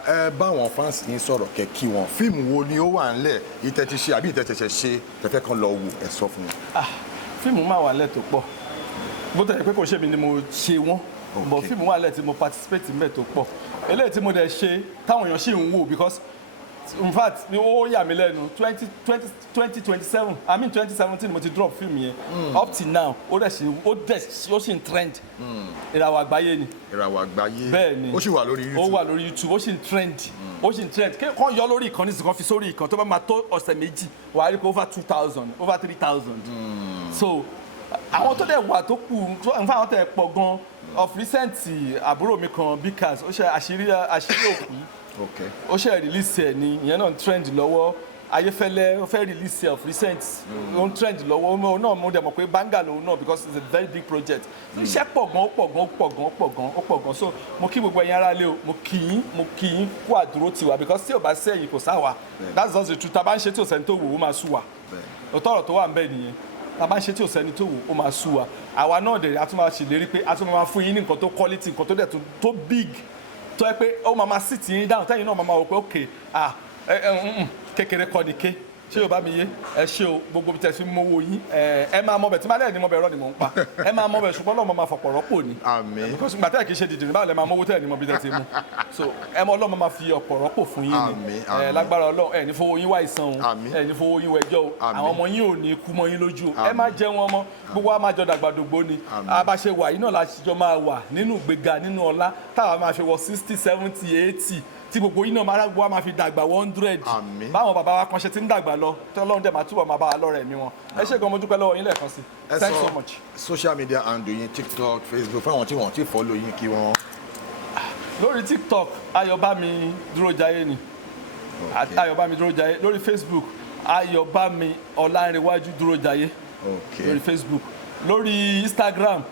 ẹ bá wọn fans yín sọ̀rọ̀ kẹ́ kí wọn fíìmù wo ni ó wà ńlẹ̀ ìtẹ́ ti ṣe àbí ìtẹ́ tẹ̀sẹ̀ ṣe tẹ̀fẹ́ kan lọ wò ẹ sọ fún wọn. fíìmù máa wà lẹ̀ tó pọ̀ bó tẹ̀lé pé kò ṣe mi ni mo ṣe wọ́n but fíìmù wà lẹ̀ tí mo participate mẹ́ tó pọ̀ eléyìí tí mo dẹ̀ ṣe táwọn èèyàn ṣì ń wò because in fact ó yà mí lẹ́nu 2017 mo ti drop film yẹn up till now ó sì ń trend ìràwọ̀ àgbáyé ni. ìràwọ̀ àgbáyé bẹ́ẹ̀ ni ó sì wà lórí YouTube. ó wà lórí YouTube ó sì ń trend kàn yọ lórí ìkànnì sì kan fi sórí ìkànnì tó bá máa tó ọ̀sẹ̀ méjì wà á rí pé over 2,000 over 3,000 so àwọn tó dẹ̀ wà tó kù nfa àwọn tẹ̀ pọ̀ gan of recent àbúrò mi kan Bikas ó ṣe àṣírí òkú ó ṣe release ẹ̀ ní ìyẹn náà trend lọ́wọ́ Ayéfẹ́lẹ́ ó fẹ́ release ẹ̀ of recent ó ń trend lọ́wọ́ ó náà mo dẹ̀ mọ̀ pé banga lòun náà because it's a very big project iṣẹ́ pọ̀ gan so mo kí gbogbo ẹ̀yin ará lé o mo kí yín kú àdúró tiwa because tí ò bá sẹ́yìn kò sáwà that's just the truth tá a bá ń ṣe tí ò sẹ́ni tó wò ó máa sú wa òótọ́ ọ̀rọ̀ tó wà ń bẹ nìyẹn tá a bá ń ṣe tí ò sẹ́ni tó wò ó máa sú wa àwa náà dẹ̀ a tún máa ṣèlérí pé a tún máa fún yín ní nǹkan tó quality nǹkan tó dẹ̀ tó big tó yẹ pé ó máa sit yín down tẹ́yìn náà máa wò pé okay kékeré kọ́ ni ké ṣé yóò bá mi yé ẹ ṣé o gbogbo bí tẹ fi mú owó yín ẹ máa mọ bẹ tí máa lẹ́yìn ní mọ bẹ ẹ̀rọ ni mò ń pa ẹ máa mọ bẹ ṣùgbọ́n Ọlọ́run máa fọ̀pọ̀ rọ́pò ni Àmín. because ìgbà tẹ́ ẹ̀ kì í ṣe dìdìrín báwo lẹ máa mówó tẹ́ ẹ̀ ní mọ bí tẹ́ ti mú so ẹ mọ Ọlọ́run máa fi ọ̀pọ̀ rọ́pò fún yín ni Àmín. lágbára Ọlọ́run ẹ ní fowó yín wá ìsan o Àmín. ẹ ní fowó yín wẹjọ́ o Àmín. àwọn ọmọ yín ò ní kú mọ́ yín lójú o ẹ má jẹ́ wọn mọ́ gbogbo wa máa jọ dàgbàdògbò ni àbáṣe wà yìí náà la ṣe jọ máa wà nínú ìgbéga nínú ọlá táwa máa fi wọ 60 70 80 tí gbogbo yín náà máa gbọ́ máa fi dàgbà 100 Àmín. báwọn bàbá wa kan ṣe ti ń dàgbà lọ tí Ọlọ́run dẹ̀ máa túbọ̀ máa bá wa lọ́rẹ̀ mi wọn ẹ ṣé gan mo dúpẹ́ lọ́wọ́ yín lẹ́ẹ̀kan sí thanks so much. social media handle yín TikTok Facebook fáwọn tí wọ́n ti follow yín kí wọ́n. lórí TikTok Ayobami Durojaye ni Ayobami Durojaye lórí Facebook Ayobami Ọlánrewájú Durojaye lórí Facebook lórí Instagram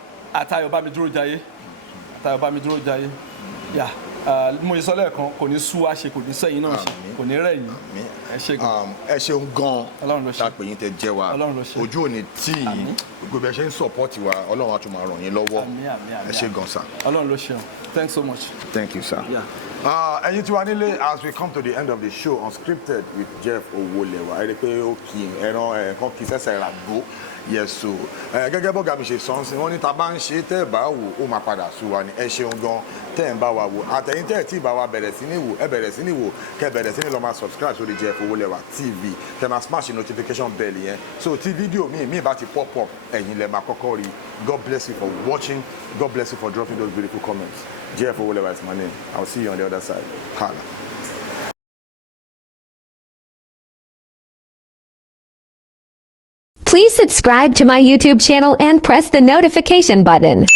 Ayobami Durojaye Ayobami Durojaye yà mo sọ lẹ́ẹ̀kan kò ní sú wa ṣe kò ní sẹ́yìn náà ṣe kò ní rẹ̀yìn ẹ ṣé gan. ẹ ṣeun gan Ọlọ́run ló ṣe. tá a pè yín tẹ jẹ́ wa Ọlọ́run ló ṣe. ojú ò ní tì yín gbogbo bí ẹ ṣe ń support wa Ọlọ́run á tún máa ràn yín lọ́wọ́ ẹ ṣé gan sir. Ọlọ́run ló ṣeun thanks so much. Thank you, sir. Yeah. Ẹ̀yin tí wà nílé, as we come to the end of the show, Unscripted with Jeff Owolewa. Ẹ rí i pé ó kì í ẹran ẹ̀ẹ̀kan kì í sẹ́sẹ̀ rà gbó. Yes, so gẹ́gẹ́ bọ́gà mi ṣe sọ ń sin, wọ́n ní ta bá ń ṣe tẹ́ ẹ̀ bá wò ó máa padà sú wa ni. Ẹ ṣeun gan tẹ́ ẹ̀ ń bá wa wò. Àtẹ̀yìn tẹ́ ẹ̀ tí ì bá wa bẹ̀rẹ̀ sí ní wò, ẹ bẹ̀rẹ̀ sí ní wò, kẹ́ bẹ̀rẹ̀ sí ní lọ máa subscribe sórí Jeff Owolewa TV. Kẹ́ máa smash notification bell yẹn. So tí fídíò mi bá ti pop up, ẹ̀yin lẹ máa kọ́kọ́ rí. God bless you for watching. God bless you for dropping those beautiful comments. Jeff Owolewa is my name. I'll see you on the other side. Hala. Please subscribe to my YouTube channel and press the notification button.